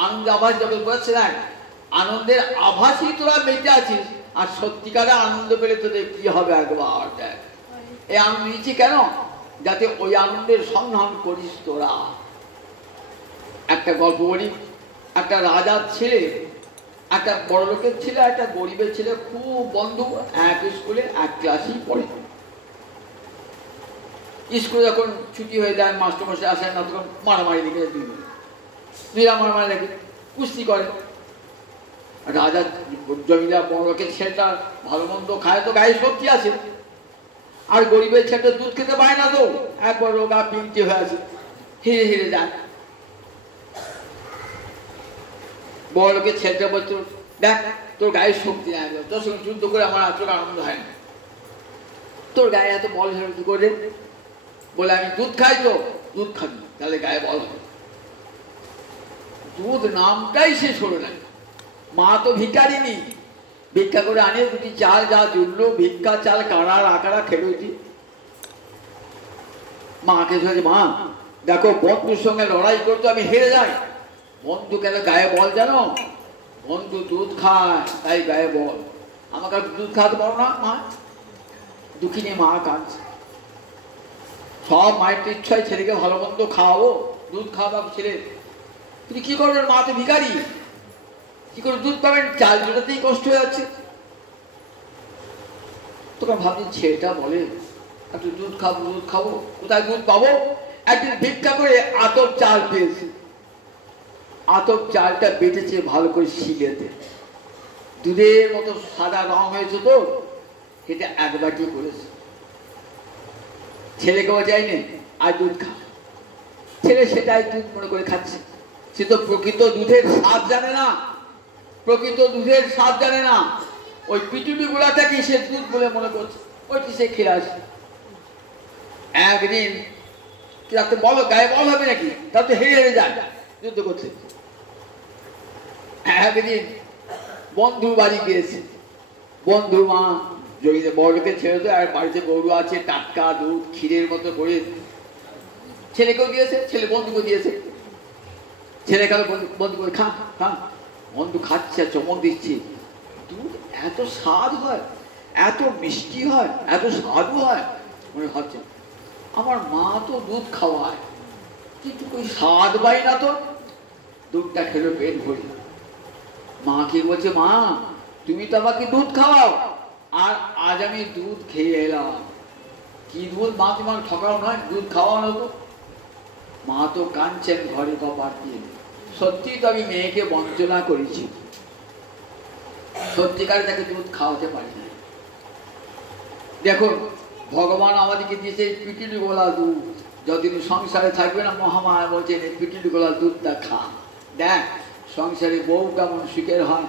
আনন্দের আভাস যখন বলছিলেন, আনন্দের আভাসই তোরা মেতে আছিস, আর সত্যিকারে আনন্দ পেলে তোদের কি হবে একবার দেখ। এই আনন্দ দিচ্ছি কেন? যাতে ওই আনন্দের সন্ধান করিস তোরা। একটা গল্প বলি। একটা রাজার ছেলে, একটা বড় লোকের ছেলে, একটা গরিবের ছেলে, খুব বন্ধু, এক স্কুলে এক ক্লাসেই পড়ে। স্কুলে যখন ছুটি হয়ে যায়, মাস্টারমশাই আসেন না, তখন মারামারি লেগে দুইরা মারামারি লেগে কুস্তি করে। রাজা জমিদার বড় লোকের ছেলেটা ভালো মন্দ খায়, তো গায়ে শক্তি আছে, আর গরিবের ছেলেটা দুধ খেতে পায় না, তো একবার রোগা পিংটি হয়ে আছে, হেরে হেরে যায়। বড় লোকের ছেলেটা বলতো, দেখ তোর গায়ে শক্তি নাই, তোর সঙ্গে যুদ্ধ করে আমার এত আনন্দ হয় না, তোর গায়ে এত বল হয়ে কি করে? বলে আমি দুধ খাই, তো দুধ খাবি, তাহলে গায়ে বল হবে। দুধ নামটাই সে ছোড়ে নাই। মা তো ভিখারিনি, ভিক্ষা করে আনিয়ে দুটি চাল যা জুড়লো, ভিক্ষা চাল কাড়া আকাড়া খেলে উঠি। মাকে বলছে, মা দেখো বন্ধুর সঙ্গে লড়াই করতে আমি হেরে যাই। বন্ধু কেন গায়ে বল জানো? বন্ধু দুধ খায় তাই গায়ে বল। আমাকে দুধ খাওয়াতে পারো না মা? দুঃখিনী মা কাঁদছে। সব মায়ের তো ইচ্ছায় ছেলেকে ভালো মন্দ খাওয়াবো, দুধ খাওয়াবো ছেলে, তুমি কি করবেন? মা তো ভিখারি, কি করে দুধ পাবেন? চাল জোটাতেই কষ্ট হয়ে যাচ্ছে। তখন ভাবছি ছেলেটা বলে একটু দুধ খাবো, দুধ খাবো, কোথায় দুধ পাবো? একদিন ভিক্ষা করে আতপ চাল পেয়েছি। আতপ চালটা বেটেছে ভালো করে শিলেতে, দুধের মতো সাদা রং হয়েছে, তো এটা এক বাটি করেছে। ছেলেকেও যায়নি, আর দুধ খা। ছেলে সেটাই দুধ মনে করে খাচ্ছে। সে তো প্রকৃত দুধের স্বাদ জানে না, প্রকৃত দুধের স্বাদ জানে না। ওই পিটুনি গুলাটাকে সে দুধ বলে মনে করছে, ওইটি সে খেয়ে আসে। একদিন তাতে বলো গায়ে বল হবে নাকি? তাতে হেরে হেরে যায় যুদ্ধ করছে। একদিন বন্ধু বাড়ি গিয়েছে, বন্ধু মা জমিতে বড় লোকের ছেড়ে, তো আর বাড়িতে গরু আছে, টাটকা দুধ ক্ষীরের মতো করে ছেলেকেও দিয়েছে, ছেলে বন্ধুকেও দিয়েছে। ছেলে কালো বন্ধু করে খা খা, বন্ধু খাচ্ছে, চমক দিচ্ছে, দুধ এত স্বাদ হয়, এত মিষ্টি হয়, এত স্বাদু হয়। মনে ভাবছে আমার মা তো দুধ খাওয়ায়, কিন্তু ওই স্বাদ পাই না, তো দুধটা খেলে পেট ভরি। মা কি বলছে, মা তুমি তো আমাকে দুধ খাওয়াও, আর আজ আমি দুধ খেয়ে এলাম। কি দুধ মা, তোমার ঠকাও নয়, দুধ খাওয়ানো তো। মা তো কাঁদছেন ঘরে কপাট দিয়ে, সত্যি তো আমি মেয়েকে বঞ্চনা করেছি, সত্যিকারে তাকে দুধ খাওয়াতে পারি না। দেখো ভগবান আমাদেরকে দিয়েছে পিটুলি গোলা দুধ। যতদিন সংসারে থাকবে না, মহামায়া বলছেন এই পিটুলি গোলা দুধটা খা। দেখ সংসারে বউ কেমন সুখের হয়,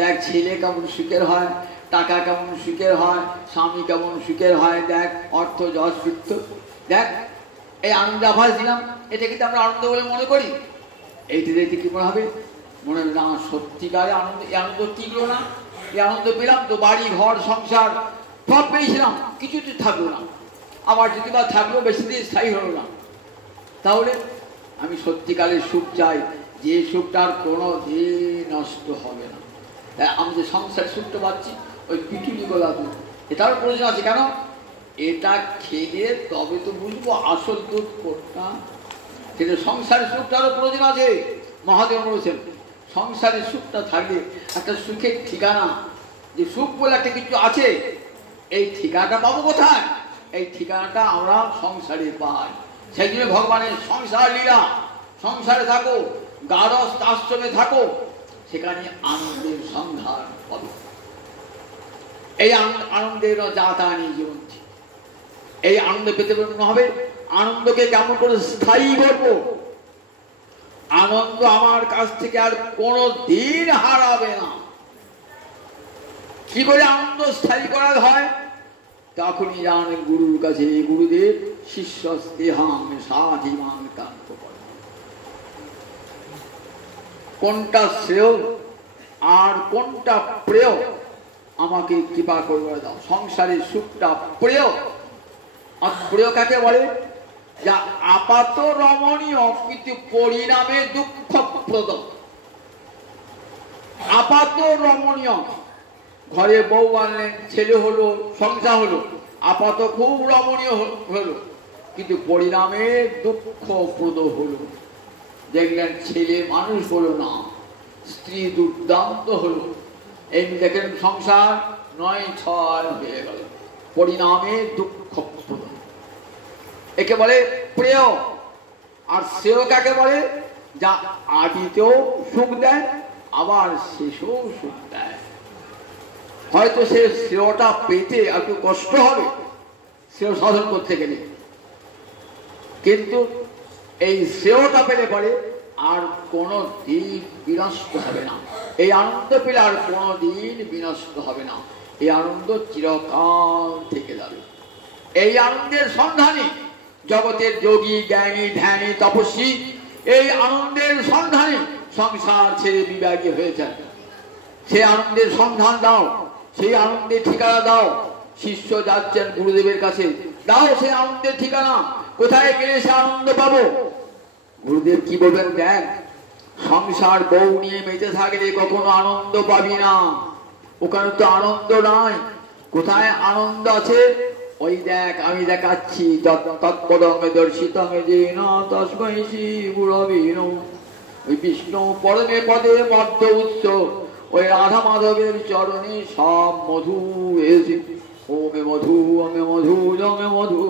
দেখ ছেলে কেমন সুখের হয়, টাকা কেমন সুখের হয়, স্বামী কেমন সুখের হয়, দেখ অর্থ যশ বৃত্ত, দেখ এই আনন্দ আভাস দিলাম, এটা কিন্তু আমরা আনন্দ বলে মনে করি। এইটি দেখতে কি মনে হবে? মনে হবে না সত্যিকারে আনন্দ। এই আনন্দ টিকলো না, এই আনন্দ পেলাম তো বাড়ি ঘর সংসার সব পেয়েছিলাম, কিছুতে থাকলো না। আবার যদি বা থাকলেও বেশি দিন স্থায়ী হলো না। তাহলে আমি সত্যিকারের সুখ চাই, যে সুখটার কোনো দিন নষ্ট হবে না। আমি যে সংসারের সুখটা পাচ্ছি ওই পিটুলি গোলা দুধ, এটার প্রয়োজন আছে। কেন? এটা খেলে তবে তো বুঝবো আসল দুধ কোনটা। কিন্তু সংসারের সুখটারও প্রয়োজন আছে। মহাদেব বলেছেন সংসারের সুখটা থাকলে একটা সুখের ঠিকানা, যে সুখ বলে একটা কিছু আছে, এই ঠিকানাটা পাবো কোথায়? এই ঠিকানাটা আমরা সংসারে পাই। সেই জন্য ভগবানের সংসার লীলা, সংসারে থাকো, গারস্থ আশ্রমে থাকো, সেখানে আনন্দের সন্ধান হবে। এই আনন্দের যাতানি জীবন, এই আনন্দ পেতে হবে। আনন্দকে কেমন করে স্থায়ী করবো? আনন্দ আমার কাছ থেকে আর কোনো দিন হারাবে না। কি করে আনন্দ স্থায়ী করা হয়? তখনই জানেন গুরুর কাছে, গুরুদেব শিষ্য স্নেহাম সাধিমান কান্ত করে। কোনটা শ্রেয় আর কোনটা প্রিয় আমাকে কৃপা করে দাও। সংসারের সুখটা প্রিয়, আর প্রিয় কাকে বলে? যা আপাত রমণীয় কিন্তু পরিণামে দুঃখপ্রদ। আপাত রমণীয়, ঘরে বউ আনলেন, ছেলে হলো, সংসার হলো, আপাত খুব রমণীয় হলো, কিন্তু পরিণামে দুঃখপ্রদ হলো। দেখলেন ছেলে মানুষ হলো না, স্ত্রী দুর্দান্ত হলো, এই দেখেন সংসার ৯-৬ হয়ে গেল, পরিণামে দুঃখপ্রদ। একে বলে প্রিয়। আর শ্রেয় কাকে বলে? যা আদিতেও সুখ দেয়, আবার শেষেও সুখ দেয়। হয়তো সে শ্রেয়টা পেতে একটু কষ্ট হবে শ্রেয় সাধন করতে গেলে, কিন্তু এই শ্রেয়টা পেলে পরে আর কোনো দিন বিনষ্ট হবে না। এই আনন্দ পেলে আর কোনো দিন বিনষ্ট হবে না। এই আনন্দ চিরকাল থেকে যাবে। এই আনন্দের সন্ধানে জগতের যোগী, জ্ঞানী, ধ্যানী, তপস্বী এই আনন্দের সন্ধানে সংসার ছেড়ে বিভাগী হয়েছেন। সেই আনন্দের সন্ধান দাও, সেই আনন্দের ঠিকানা দাও। শিষ্য যাচ্ছেন গুরুদেবের কাছে, দাও সেই আনন্দের ঠিকানা। কোথায় গেলে সে আনন্দ পাবো? গুরুদেব কি বলবেন? দেখ, সংসার বউ নিয়ে বেঁচে থাকলে কখনো আনন্দ পাবি না। ওখানে তো আনন্দ নাই। কোথায় আনন্দ আছে? ওই দেখ, আমি দেখাচ্ছি। তৎপদমে দর্শিতমে যেন তস্मै শ্রী গুরবে নমঃ। ওই বিষ্ণু পরমে পদে মধ্য উৎস, ওই রাধা মাধবের চরণে সব মধু এসে। ওমে মধু, অমে মধু, জমে মধু।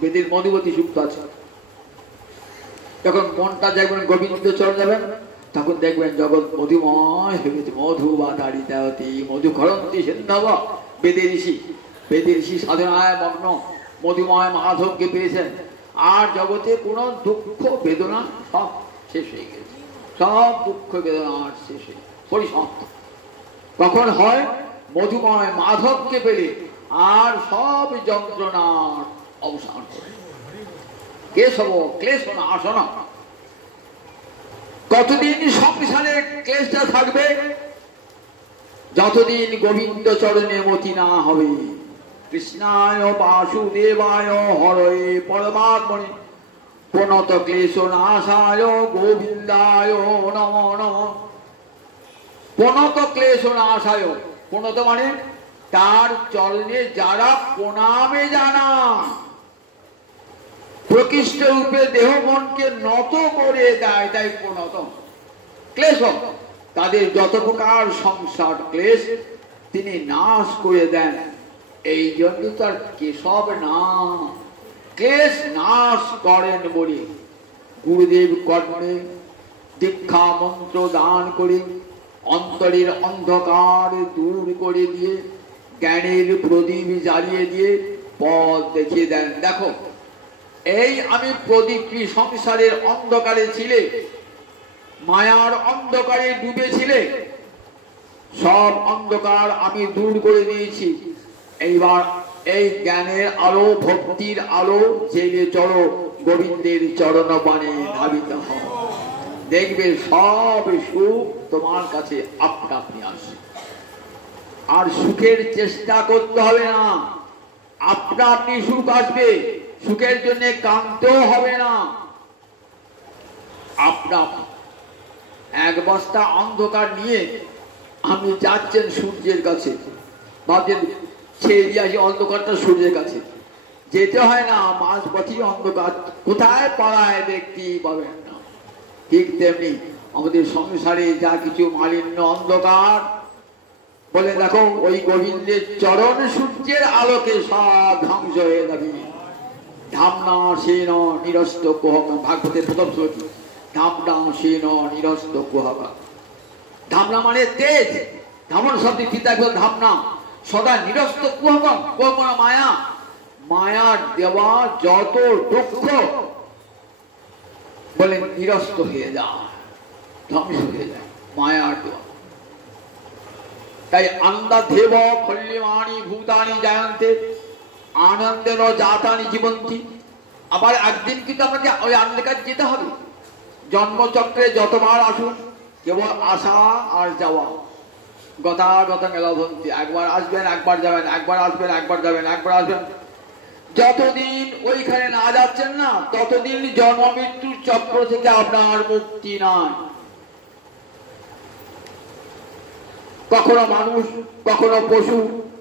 বেদের মধুবতী সুক্ত আছে। যখন মনটা দেখবেন গোবিন্দ চরণ যাবেন, তখন দেখবেন জগৎ মধুময় হয়ে গেছে। মধু বা তাড়িতাতি মধু খরন্তি সিন্ধব। বেদের ঋষি সাধনায় মগ্ন, মধুময় মাধবকে পেয়েছেন। আর জগতে কোনো দুঃখ বেদনা সব শেষ হয়ে গেছে। সব দুঃখ বেদনা শেষ হয়ে পরিসমাপ্ত। কখন হয়? মধুময় মাধবকে পেলে আর সব যন্ত্রণার অবসান করে। কেশব ক্লেশ আসন। কতদিন সংসারে ক্লেশটা থাকবে? যতদিন গোবিন্দ চরণে মতি না হবে। কৃষ্ণায় বাসুদেবায় হরয়ে পরমাত্মনে প্রণত ক্লেশ নাশায় গোবিন্দায় নমো নমঃ। প্রণত ক্লেশ নাশায়, প্রণত মানে তার চরণে যারা প্রণামে জানান, প্রকৃষ্ট রূপে দেহ মনকে নত করে দেয়, তাই প্রণত। ক্লেশ, তাদের যত প্রকার সংসার ক্লেশ তিনি নাশ করে দেন। এই জন্য তার কেশব না, ক্লেশ নাশ করেন বলে গুরুদেব কর্মে দীক্ষা মন্ত্র দান করে অন্তরের অন্ধকার দূর করে দিয়ে জ্ঞানের প্রদীপ জ্বালিয়ে দিয়ে পথ দেখিয়ে দেন। দেখো, এই আমি প্রদীপটি সংসারের অন্ধকারে ছিলে, মায়ার অন্ধকারে ডুবেছিলে, সব অন্ধকার আমি দূর করে দিয়েছি। এইবার এই জ্ঞানের আলো, ভক্তির আলো জেলে চলো, গোবিন্দের চরণ বাণে ধাবিত হও। দেখবে সব সুখ তোমার কাছে আপনা আপনি আসে। আর সুখের চেষ্টা করতে হবে না, আপনা আপনি সুখ আসবে। সুখের জন্য কাঁদতেও হবে না, আপনা আপনি। এক বস্তা অন্ধকার নিয়ে আপনি যাচ্ছেন সূর্যের কাছে, ভাবছেন ছেড়ে দিয়ে আসি অন্ধকারটা সূর্যের কাছে। যেতে হয় না, মাঝ পথে অন্ধকার, কোথায় পালায় দেখতেই পাবেন না। ঠিক তেমনি আমাদের সংসারে যা কিছু মালিন্য অন্ধকার, বলে দেখো ওই গোবিন্দের চরণ সূর্যের আলোকে সব ধ্বংস হয়ে যাবে। ধামনা সেন নিরস্ত কুহক, ভাগবতের প্রথম শ্লোক। ধামনা সেন নিরস্ত কুহক। ধামনা মানে তেজ, ধামন শব্দ চিন্তা করে ধামনা, সদা নিরস্ত কুহকম, কুহকম মায়া, মায়ার দেওয়া যত দুঃখ বলে নিরস্ত হয়ে যায়, ধ্বংস হয়ে যায় মায়ার দেওয়া। তাই আনন্দা দেব খল্যমানি ভূতানি জায়ন্তে আনন্দেন জাতানি জীবন্তী। আবার একদিন কিন্তু আমাকে ওই আনন্দের কাছে যেতে হবে। জন্মচক্রে যতবার আসুন কেবল আসা আর যাওয়া, গতাগত মেলাভন্তি, একবার আসবেন একবার যাবেন, একবার আসবেন একবার যাবেন, একবার আসবেন। যতদিন ওইখানে না যাচ্ছেন না ততদিন জন্ম মৃত্যুর চক্র থেকে আপনার মুক্তি নাই। কখনো মানুষ, কখনো পশু,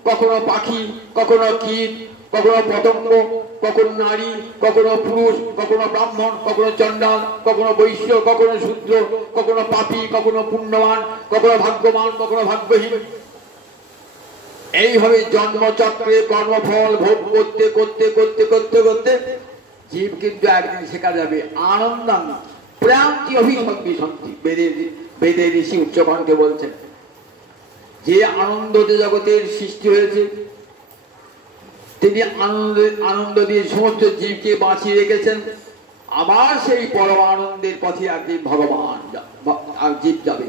কখনো পাখি, কখনো কীট, কখনো পতঙ্গ, কখনো নারী, কখনো পুরুষ, কখনো ব্রাহ্মণ, কখনো চণ্ডাল, কখনো বৈশ্য, কখনো শূদ্র, কখনো পাপী, কখনো পুণ্যবান, কখনো ভাগ্যবান, কখনো ভাগ্যহীন। এইভাবে জন্মচক্রে কর্মফল ভোগ করতে করতে করতে করতে করতে জীব কিন্তু একদিন শেখা যাবে আনন্দান প্রান্তি অভিসন্ধি সন্ধি। বেদে ঋষি উচ্চকণ্ঠে বলছেন যে আনন্দতে জগতের সৃষ্টি হয়েছে, তিনি আনন্দ দিয়ে সমস্ত জীবকে বাঁচিয়ে রেখেছেন। আবার সেই পরম আনন্দের পথে একদিন ভগবান জীব যাবে।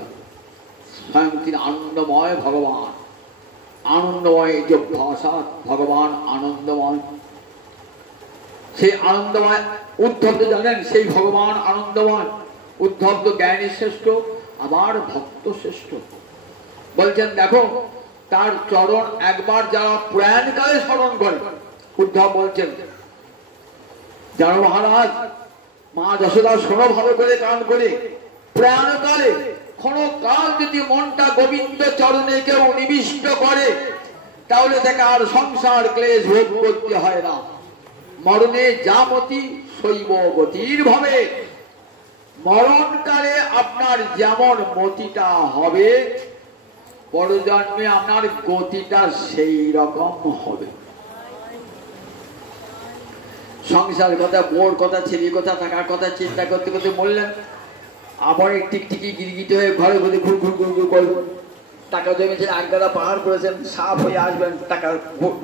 স্বয়ং তিনি আনন্দময় ভগবান, আনন্দময় যে ভাষা ভগবান আনন্দময়, সেই আনন্দময় উদ্ধব জানেন, সেই ভগবান আনন্দময়। উদ্ধব তো জ্ঞানী শ্রেষ্ঠ, আবার ভক্ত শ্রেষ্ঠ। বলছেন দেখো তার চরণ একবার যারা প্রাণকালে স্মরণ করে, উদ্ধব বলছেন যারা মহারাজ মা যশোদা শোনো ভালো করে কান করে, প্রাণকালে ক্ষণকাল যদি মনটা গোবিন্দ চরণে কেউ নিবিষ্ট করে তাহলে তাকে আর সংসার ক্লেশ ভোগ করতে হয় না। মরণে যা মতি শৈব গতির ভাবে, মরণকালে আপনার যেমন মতিটা হবে পরজন্মে আপনার গতিটা সেই রকম হবে। সংসার কথা, বোর কথা, ছেলের কথা, টাকার কথা চিন্তা করতে করতে বললেন, আবার টিকটিকি গিরগিট হয়ে ঘরে ঘুরে ঘুর ঘুর ঘুর ঘুর করবেন। টাকা জমেছে, একগাদা পাহাড় করেছেন, সাপ হয়ে আসবেন,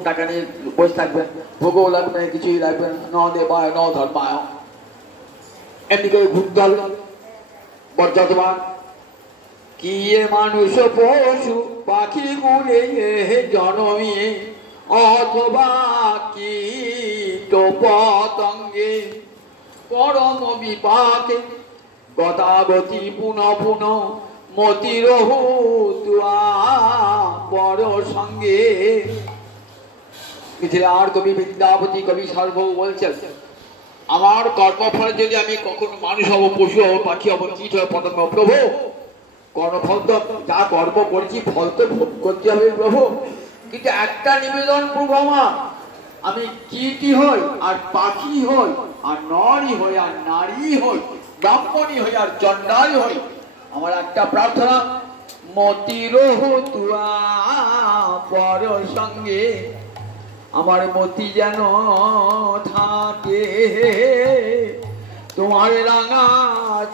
টাকা নিয়ে বসে থাকবেন, ভোগও লাগবে কিছুই লাগবেন, ন দেবায় ন ধর্মায়, এমনি করে ঘুরতে হবে যতবার। কি মানুষ পশু পাখি গুলে জনমে অথবা কি তো পতঙ্গে পরম বিপাকে গতাগতি পুনঃ পুনঃ মতিরহু তুয়া বড় সঙ্গে। মিথিলার কবি বিদ্যাপতি কবি সার্বভৌম বলছেন আমার কর্মফলে যদি আমি কখনো মানুষ হব, পশু হব, পাখি হব, কীট হব, পতঙ্গ, প্রভু কর্মফল তো যা কর্ম করছি ফল তো ভোগ করতে হবে প্রভু। কিন্তু একটা নিবেদন প্রভু আমার, আমি কীটই হই আর পাখি হই আর নরই হই আর নারী হই, ব্রাহ্মণী হই আর চণ্ডালী হই, আমার একটা প্রার্থনা মতিরহ তুয়া পর সঙ্গে, আমার মতি যেন থাকে তোমার রাঙা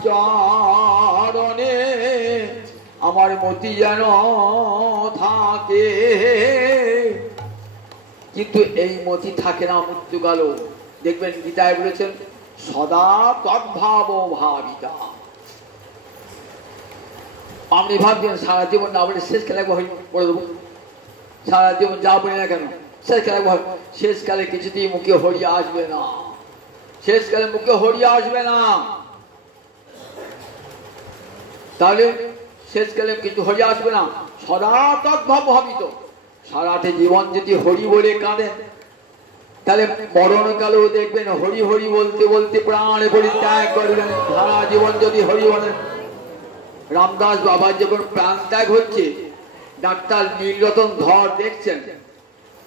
চরণে, আমার মতি যেন থাকে। কিন্তু এই মতি থাকে না মৃত্যুকাল। দেখবেন গীতায় বলেছেন সদা তদ্ভাব ভাবিতা। আপনি ভাবছেন সারা জীবন না বলে শেষ খেলা পড়ে দেবো, সারা জীবন যা বলি না কেন শেষ খেলা, শেষকালে কিছুতেই মুখে হরিয়া আসবে না, শেষকালে মুখে হরিয়া আসবে না। তাহলে শেষকালে কিছু হরিয়া আসবে না, সদা তদ্ভাব ভাবিত। সারাটি জীবন যদি হরি বলে কাঁদেন তাহলে মরণকালেও দেখবেন হরি হরি বলতে বলতে প্রাণে পরিত্যাগ করবেন। সারা জীবন যদি হরি বলেন। রামদাস বাবার যখন প্রাণ ত্যাগ হচ্ছে, ডাক্তার নীলরতন ধর দেখছেন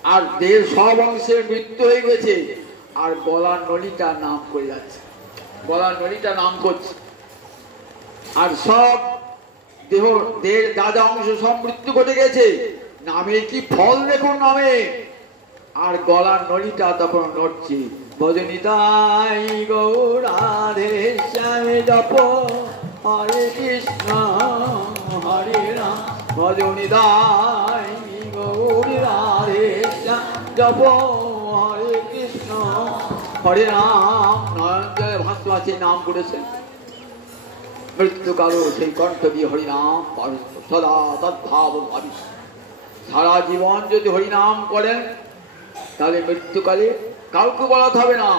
আর দেহের সব অংশের মৃত্যু হয়ে গেছে, আর গলার নলিটা নাম করে যাচ্ছে, গলার নলিটা নাম করছে, আর সব দেহের দাদা অংশ সব মৃত্যু ঘটে গেছে। নামে কি ফল দেখুন নামে, আর গলার নলিটা তখন নড়ছে। ভজনিতাই গৌরাধে শ্যামে জপ হরে কৃষ্ণ হরে রাম ভজনিদায় গৌরী রাধে জপ হরে কৃষ্ণ হরে রাম। নয়নজয় ভাস্কর আছে নাম করেছেন মৃত্যুকালো সেই কণ্ঠ দিয়ে হরিনাম সদা তদ্ভাব ভাবি। সারা জীবন যদি হরিনাম করেন তাহলে মৃত্যুকালে কাউকে বলাতে হবে না,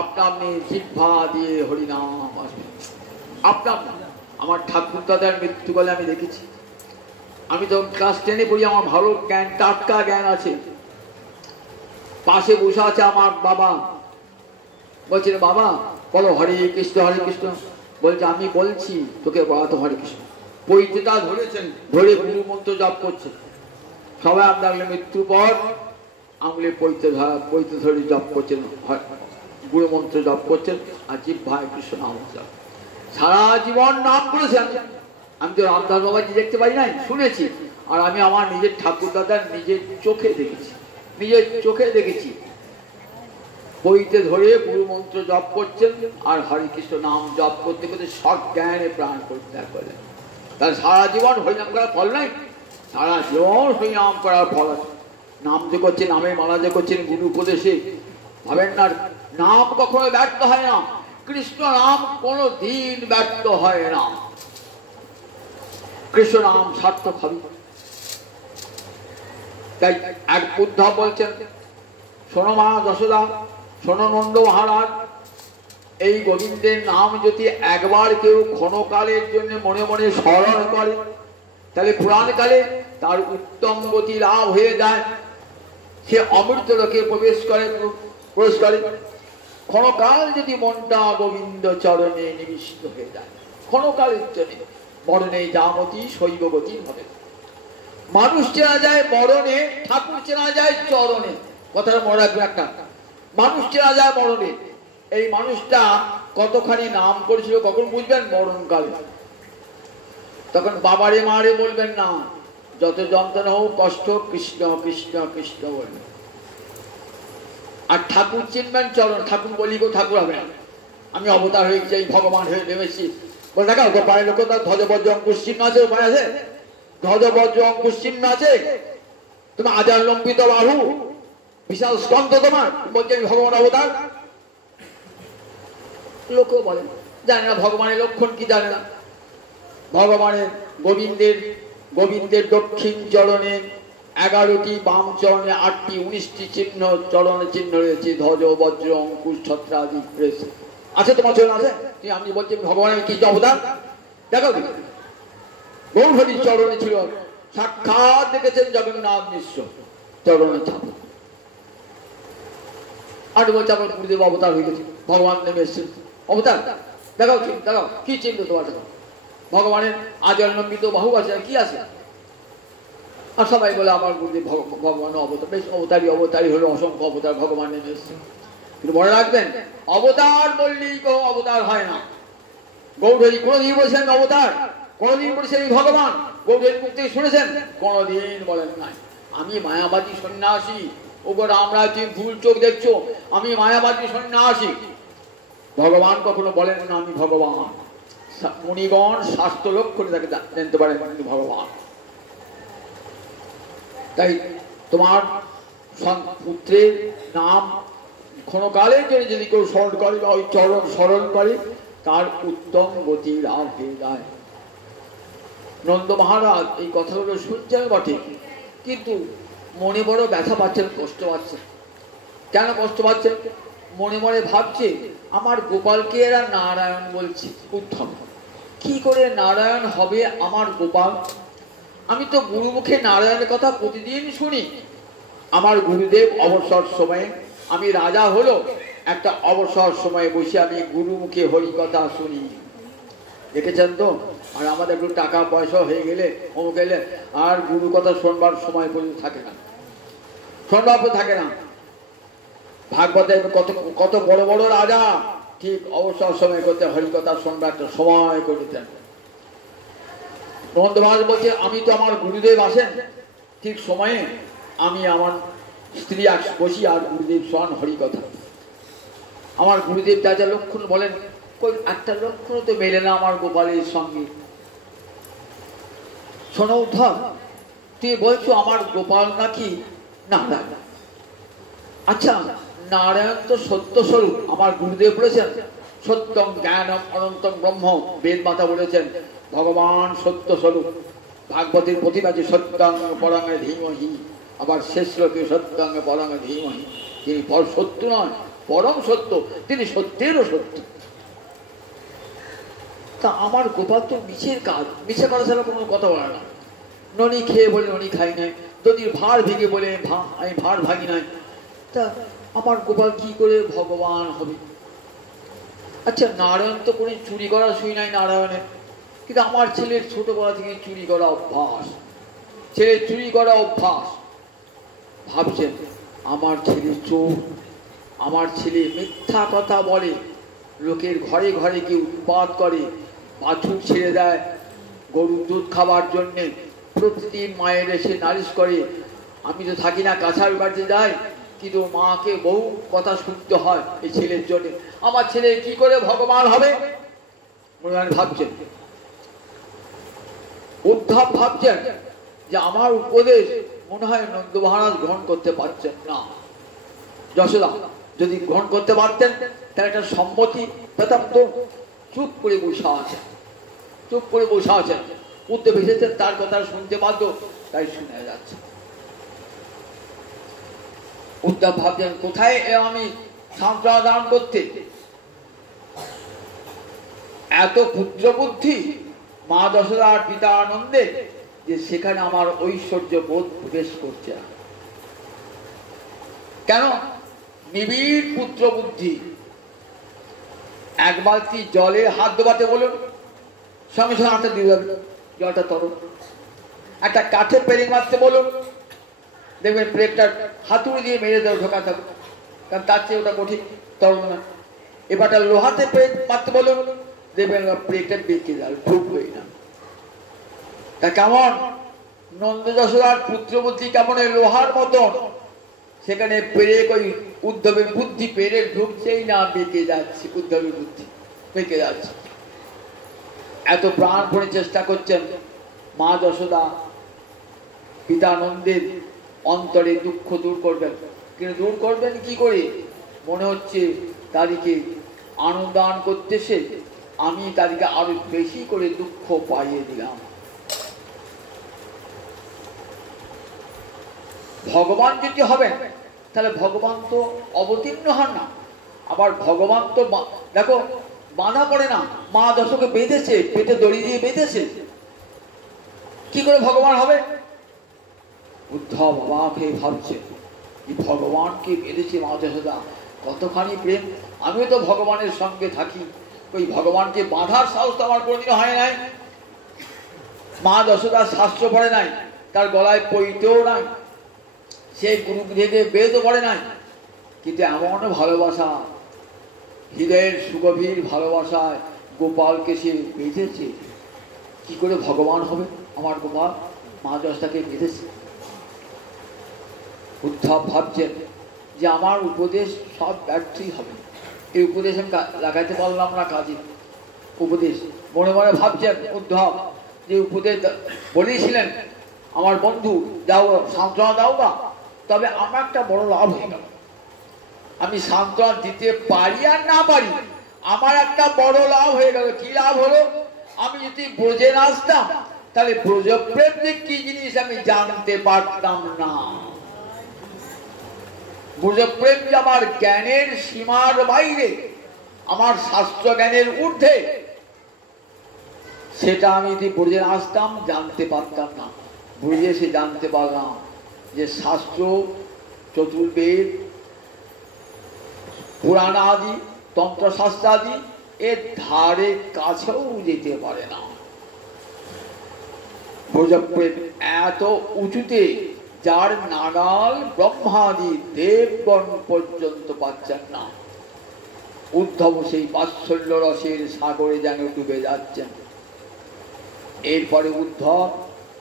আপনা আপনি জিহ্বা দিয়ে হরিনাম আসবে আপনা। আমার ঠাকুর দাদার মৃত্যুকালে আমি দেখেছি, আমি যখন ক্লাস 10-এ পড়ি, আমার ভালো জ্ঞান, টাটকা জ্ঞান আছে। পাশে বসে আছে আমার বাবা, বলছেন বাবা বলো হরে কৃষ্ণ হরে কৃষ্ণ। বলছে আমি বলছি তোকে বলাতে হরে কৃষ্ণ। পৈতেটা ধরেছেন, ধরে গুরু মন্ত্র জপ করছে। সবাই আপনার মৃত্যুর পর আঙুলে পৈতে ধরে জপ করছেন, গুরু মন্ত্র জপ করছেন, আর জিহ্বায় কৃষ্ণ নাম জপ। সারা জীবন নাম করেছেন। আমি তো রামদাস বাবাজি দেখতে পাই নাই, শুনেছি। আর আমি আমার নিজের ঠাকুর দাদার নিজের চোখে দেখেছি, নিজের চোখে দেখেছি। বইতে ধরে গুরু মন্ত্র জপ করছেন আর হরে কৃষ্ণ নাম জপ করতে করতে সব জ্ঞানে প্রাণ পরিত্যাগ করেন। তাহলে সারা জীবন হরিনাম করার ফল নাই, সারা জীবন হরিনাম করার ফল আছে। নাম যে করছেন, নামে মালা যে করছেন গুরু উপদেশে, ভাবেন না নাম কখনো ব্যর্থ হয় না। কৃষ্ণ নাম কোনো দিন ব্যর্থ হয় না, কৃষ্ণ নাম সার্থক হবে। তাই এক বুদ্ধা বলছেন, শোনো মা যশোদা, শোনো নন্দ মহারাজ, এই গোবিন্দের নাম যদি একবার কেউ ক্ষণকালের জন্য মনে মনে স্মরণ করে তাহলে পুরাণকালে তার উত্তম গতি লাভ হয়ে যায়, সে অমৃত লোকে প্রবেশ করে। ক্ষণকাল যদি মনটা গোবিন্দ চরণে নিবিষ্ট হয়ে যায়, ক্ষণকালের জন্য মরণে যামতি শৈবগতি হবে। মানুষ চেনা যায় মরণে, ঠাকুর চেনা যায় চরণে। কথাটা মনে রাখবে একটা, মানুষ চেনা যায় মরণে। এই মানুষটা কতখানি নাম করেছিল কখন বুঝবেন? মরণকালে। তখন বাবারে মারে বলবেন না, যত যন্ত্রণা হোক কষ্ট, কৃষ্ণ কৃষ্ণ কৃষ্ণ বলবেন। আর ঠাকুর চিনবেন চরণ। ঠাকুর বলি গো ঠাকুর হবে না, আমি অবতার হয়ে যাই, ভগবান হয়ে নেমেছি। বলে দেখা পায়ের লোক তার ধ্বজবজ্র অঙ্কুশ চিহ্ন আছে, উপায় আছে, ধ্বজবজ্র অঙ্কুশ চিহ্ন আছে। তোমার আজার লম্বিত বাহু, বিশাল স্কন্ধ তোমার, বলছে আমি ভগবান অবতার। লোকেও বলে জানে না ভগবানের লক্ষণ কি, জানে না। ভগবানের গোবিন্দের দক্ষিণ চরণে 11টি, বাম চরণে 8টি, 19টি চিহ্ন, চরণ চিহ্ন রয়েছে, ধ্বজ বজ্র অঙ্কুশ ছত্রাদি রয়েছে। আছে তোমার চরণ আছে? আমি বলছি ভগবানের কি অবদান দেখো। গৌরহরির চরণে ছিল, সাক্ষাৎ দেখেছেন জগন্নাথ মিশ্র চরণে ছাপ। 8 বছর আমার গুরুদেব অবতার হয়ে গেছে, ভগবান নেমে এসেছেন অবতার। দেখাও দেখাও কি চিহ্ন তোমার, দেখো ভগবানের আজল লম্বিত বাহু আছে, কি আছে? আর সবাই বলে আমার গুরুদেব ভগবান অবতার। বেশ, অবতারই হলো, অসংখ্য অবতার ভগবান নেমে এসেছে। কিন্তু মনে রাখবেন, অবতার বললেই কেউ অবতার হয় না। গৌরহরি কোনদিন বলছেন অবতার? কোনদিন বলেছেন ভগবান? গৌরহরির মুখ থেকে শুনেছেন? কোনদিন বলেন নাই। আমি মায়াবাদী সন্ন্যাসী। ওগো আমরা তুমি ভুল চোখ দেখছো, আমি মায়াবাদী সন্ন্যাসী। ভগবান কখনো বলেন না আমি ভগবান। মুনিগণ শাস্ত্র লক্ষণে তাকে জানতে পারেন ভগবান। তাই তোমার পুত্রের নাম ক্ষণকালের জন্য যদি কেউ স্মরণ করে বা ওই চরণ স্মরণ করে, তার উত্তম গতি লাভ হয়ে যায়। নন্দ মহারাজ এই কথাগুলো শুনছেন বটে, কিন্তু মনে বড় ব্যথা পাচ্ছেন, কষ্ট পাচ্ছেন। কেন কষ্ট পাচ্ছেন? মনে মনে ভাবছে আমার গোপালকে এরা নারায়ণ বলছে, উত্তম কি করে নারায়ণ হবে আমার গোপাল? আমি তো গুরুমুখে নারায়ণের কথা প্রতিদিন শুনি। আমার গুরুদেব অবসর সময়ে, আমি রাজা হলো একটা অবসর সময়ে বসে আমি গুরুমুখে হরি কথা শুনি, দেখেছেন তো। আর আমাদের একটু টাকা পয়সা হয়ে গেলে অমুক গেলে আর গুরু কথা শোনবার সময় পর্যন্ত থাকে না, শোনবার থাকে না। ভাগবতে কত বড় বড় রাজা ঠিক অবসর সময় করতে হরিকথা শোনবার একটা সময় করে দেন। নন্দ মহারাজ বলছে আমি তো আমার গুরুদেব আসেন ঠিক সময়ে, আমি আমার স্ত্রী বসি আর গুরুদেব শোন হরিকথা। আমার গুরুদেব যা যা লক্ষণ বলেন, একটা লক্ষণ তো মেলে না আমার গোপালের সঙ্গে। শোনো উদ্ধব, তুই বলছো আমার গোপাল নাকি নারায়ণ। আচ্ছা, নারায়ণ তো সত্য স্বরূপ। আমার গুরুদেব বলেছেন সত্যম জ্ঞানম অনন্তম ব্রহ্ম। বেদ মাতা বলেছেন ভগবান সত্য স্বরূপ। ভাগবতের প্রতিবাদী সত্যং পরমে ধীমহি। আবার শেষ শ্লোকে সত্যং পরমে ধীমহি। তিনি পর সত্য নয়, পরম সত্য, তিনি সত্যেরও সত্য। তা আমার গোপাল তো মিছের কাজ, মিছে করা ছাড়া কোনো কথা বলে না। ননি খেয়ে বলে ননি খাই নাই, যদি ভার ভেঙে বলে আমি ভার ভাঙি নাই। তা আমার গোপাল কি করে ভগবান হবে? আচ্ছা, নারায়ণ তো কোনো চুরি করা শুই নাই নারায়ণের, কিন্তু আমার ছেলের ছোটবেলা থেকে চুরি করা অভ্যাস, ছেলের চুরি করা অভ্যাস। ভাবছেন আমার ছেলে চোর, আমার ছেলে মিথ্যা কথা বলে, লোকের ঘরে ঘরে গিয়ে উৎপাত করে, বাছুর ছেড়ে দেয় গরুর দুধ খাবার জন্যে, প্রতিদিন মায়ের এসে নালিশ করে। আমি তো থাকি না, কাছার বাড়িতে যাই, কিন্তু মাকে বহু কথা শুনতে হয় এই ছেলের জন্য। আমার ছেলে কি করে ভগবান হবে? মনে ভাবছেন উদ্ধব, ভাবছেন যে আমার উপদেশ মনে হয় নন্দ মহারাজ গ্রহণ করতে পারছেন না। যশোদা যদি গ্রহণ করতে পারতেন তাহলে একটা সম্মতি পেতাম। তো চুপ করে বসে আছেন, চুপ করে বসে আছেন। উদ্ধব এসেছেন, তার কথা শুনতে বাধ্য, তাই শুনে যাচ্ছে। উদ্ধব ভাবছেন কোথায় আমি সান্ত্বনা দান করতে, এত পুত্র বুদ্ধি মা যশোদার পিতা আনন্দে, যে সেখানে আমার ঐশ্বর্য বোধ প্রবেশ করছে না। কেন? নিবিড় পুত্র বুদ্ধি। এক বালতি জলে হাত ধোবাতে বলুন, সঙ্গে সঙ্গে হাতে দিয়ে যাবে, জলটা তরল। একটা কাঠে পেরেক মারতে বলুন, দেখবেন পেরেকটা হাতুড়ি দিয়ে মেরে দেওয়া ঢোকা থাকবে, কারণ তার চেয়ে ওটা কঠিন, তরল না। এবারটা লোহাতে পেরেক মারতে বলুন, দেখবেন পেরেকটা বেঁকে যাবে, ঢুকবেই না। তা কেমন নন্দ যশোদার পুত্র বুদ্ধি কেমন লোহার মতন, সেখানে পেরেক ওই উদ্ধবের বুদ্ধি পেরেক ঢুকছেই না, বেঁকে যাচ্ছে। উদ্ধবের বুদ্ধি বেঁকে যাচ্ছে। এত প্রাণপণে চেষ্টা করছেন মা যশোদা পিতানন্দের অন্তরে দুঃখ দূর করবেন, কিন্তু দূর করবেন কি করে? মনে হচ্ছে তাদেরকে আনন্দান করতেছে, আমি তাদেরকে আরো বেশি করে দুঃখ পাইয়ে দিলাম। ভগবান যদি হবেন তাহলে ভগবান তো অবতীর্ণ হন না। আবার ভগবান তো দেখো বাঁধা পড়ে না, মা দশকে বেঁধেছে, পেটে দড়ি দিয়ে বেঁধেছে, কি করে ভগবান হবে? উদ্ধব অবাক হয়ে ভাবছে ভগবানকে বেঁধেছে মা যশোদা, কতখানি প্রেম। আমিও তো ভগবানের সঙ্গে থাকি, ওই ভগবানকে বাঁধার সাহস তো আমার কোনোদিন হয় নাই। মা যশোদা শাস্ত্র পড়ে নাই, তার গলায় পইতেও নাই, সে গুরু থেকে বেদও পড়ে নাই, কিন্তু এমন ভালোবাসা, হৃদয়ের সুগভীর ভালোবাসায় গোপালকে সে বেঁধেছে। কি করে ভগবান হবে আমার গোপাল? মা যশোদাকে বেঁধেছে। উদ্ধব ভাবছেন যে আমার উপদেশ সব ব্যর্থই হবে, এই উপদেশ আমি লাগাইতে পারলাম না কাজে। উপদেশ মনে মনে ভাবছেন উদ্ধব যে উপদেশ বলেছিলেন আমার বন্ধু, যাও সান্ত্বনা দাও বা, তবে আমার একটা বড় লাভ হয়ে গেল। আমি সান্ত্বনা দিতে পারি আর না পারি, আমার একটা বড় লাভ হয়ে গেল। কি লাভ হলো? আমি যদি ব্রজে না আসতাম তাহলে ব্রজপ্রেম যে কি জিনিস আমি জানতে পারতাম না। ব্রজপ্রেম যে আমার জ্ঞানের সীমার বাইরে, আমার শাস্ত্র জ্ঞানের ঊর্ধ্বে, সেটা আমি যদি ব্রজে না আসতাম জানতে পারতাম না। ব্রজে সে জানতে পারলাম যে শাস্ত্র, চতুর্বেদ, পুরাণ আদি, তন্ত্রশাস্ত্র আদি এর ধারে কাছেও যেতে পারে না। ব্রজপ্রেম এত উঁচুতে, যার নাগাল ব্রহ্মাদি দেবগণ পর্যন্ত পাচ্ছেন না। উদ্ধব সেই বাৎসল্য রসের সাগরে যেন ডুবে যাচ্ছেন। এরপরে উদ্ধব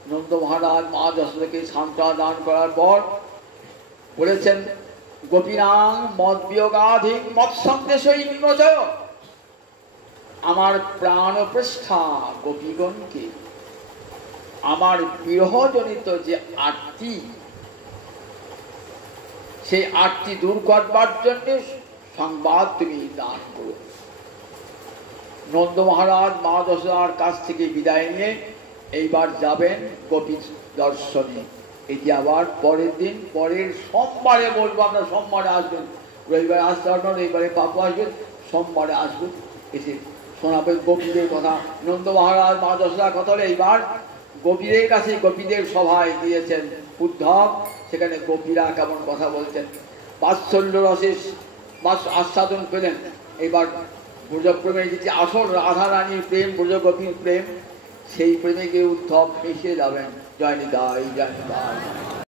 নন্দ মহারাজ মা যশোদাকে সান্ত্বনা দান করার পর বলেছেন গোপীনাং মদ বিয়োগাধিক মৎ সন্দেশই নিমোচয়। আমার প্রাণ পৃষ্ঠা গোপীগণকে আমার বিরহজনিত যে আরতি, সেই আরতি দূর করবার জন্য সংবাদ তুমি দান করো। নন্দ মহারাজ মা যশোদার কাছ থেকে বিদায় নিয়ে এইবার যাবেন গোপী দর্শনে। এটি আবার পরের দিন, পরের সোমবারে বলবো। আপনার সোমবারে আসবেন, রবিবারে আসতে পারবেন, রবিবারে পাপু আসবেন, সোমবারে আসবেন, এসে শোনাবেন গোপীদের কথা। নন্দ মহারাজ মা যশোদার কথা হলে এইবার গোপীদের কাছে, গোপীদের সভায় গিয়েছেন উদ্ধব, সেখানে গোপীরা কেমন কথা বলছেন, বাৎসল্য রসের আস্বাদন পেলেন। এবার ব্রজপ্রেমের যে আসল রাধা রানীর প্রেম, ব্রজগোপীর প্রেম, সেই প্রেমে গিয়ে উদ্ধব মিশে যাবেন। জয় নিতাই, জয় নিতাই।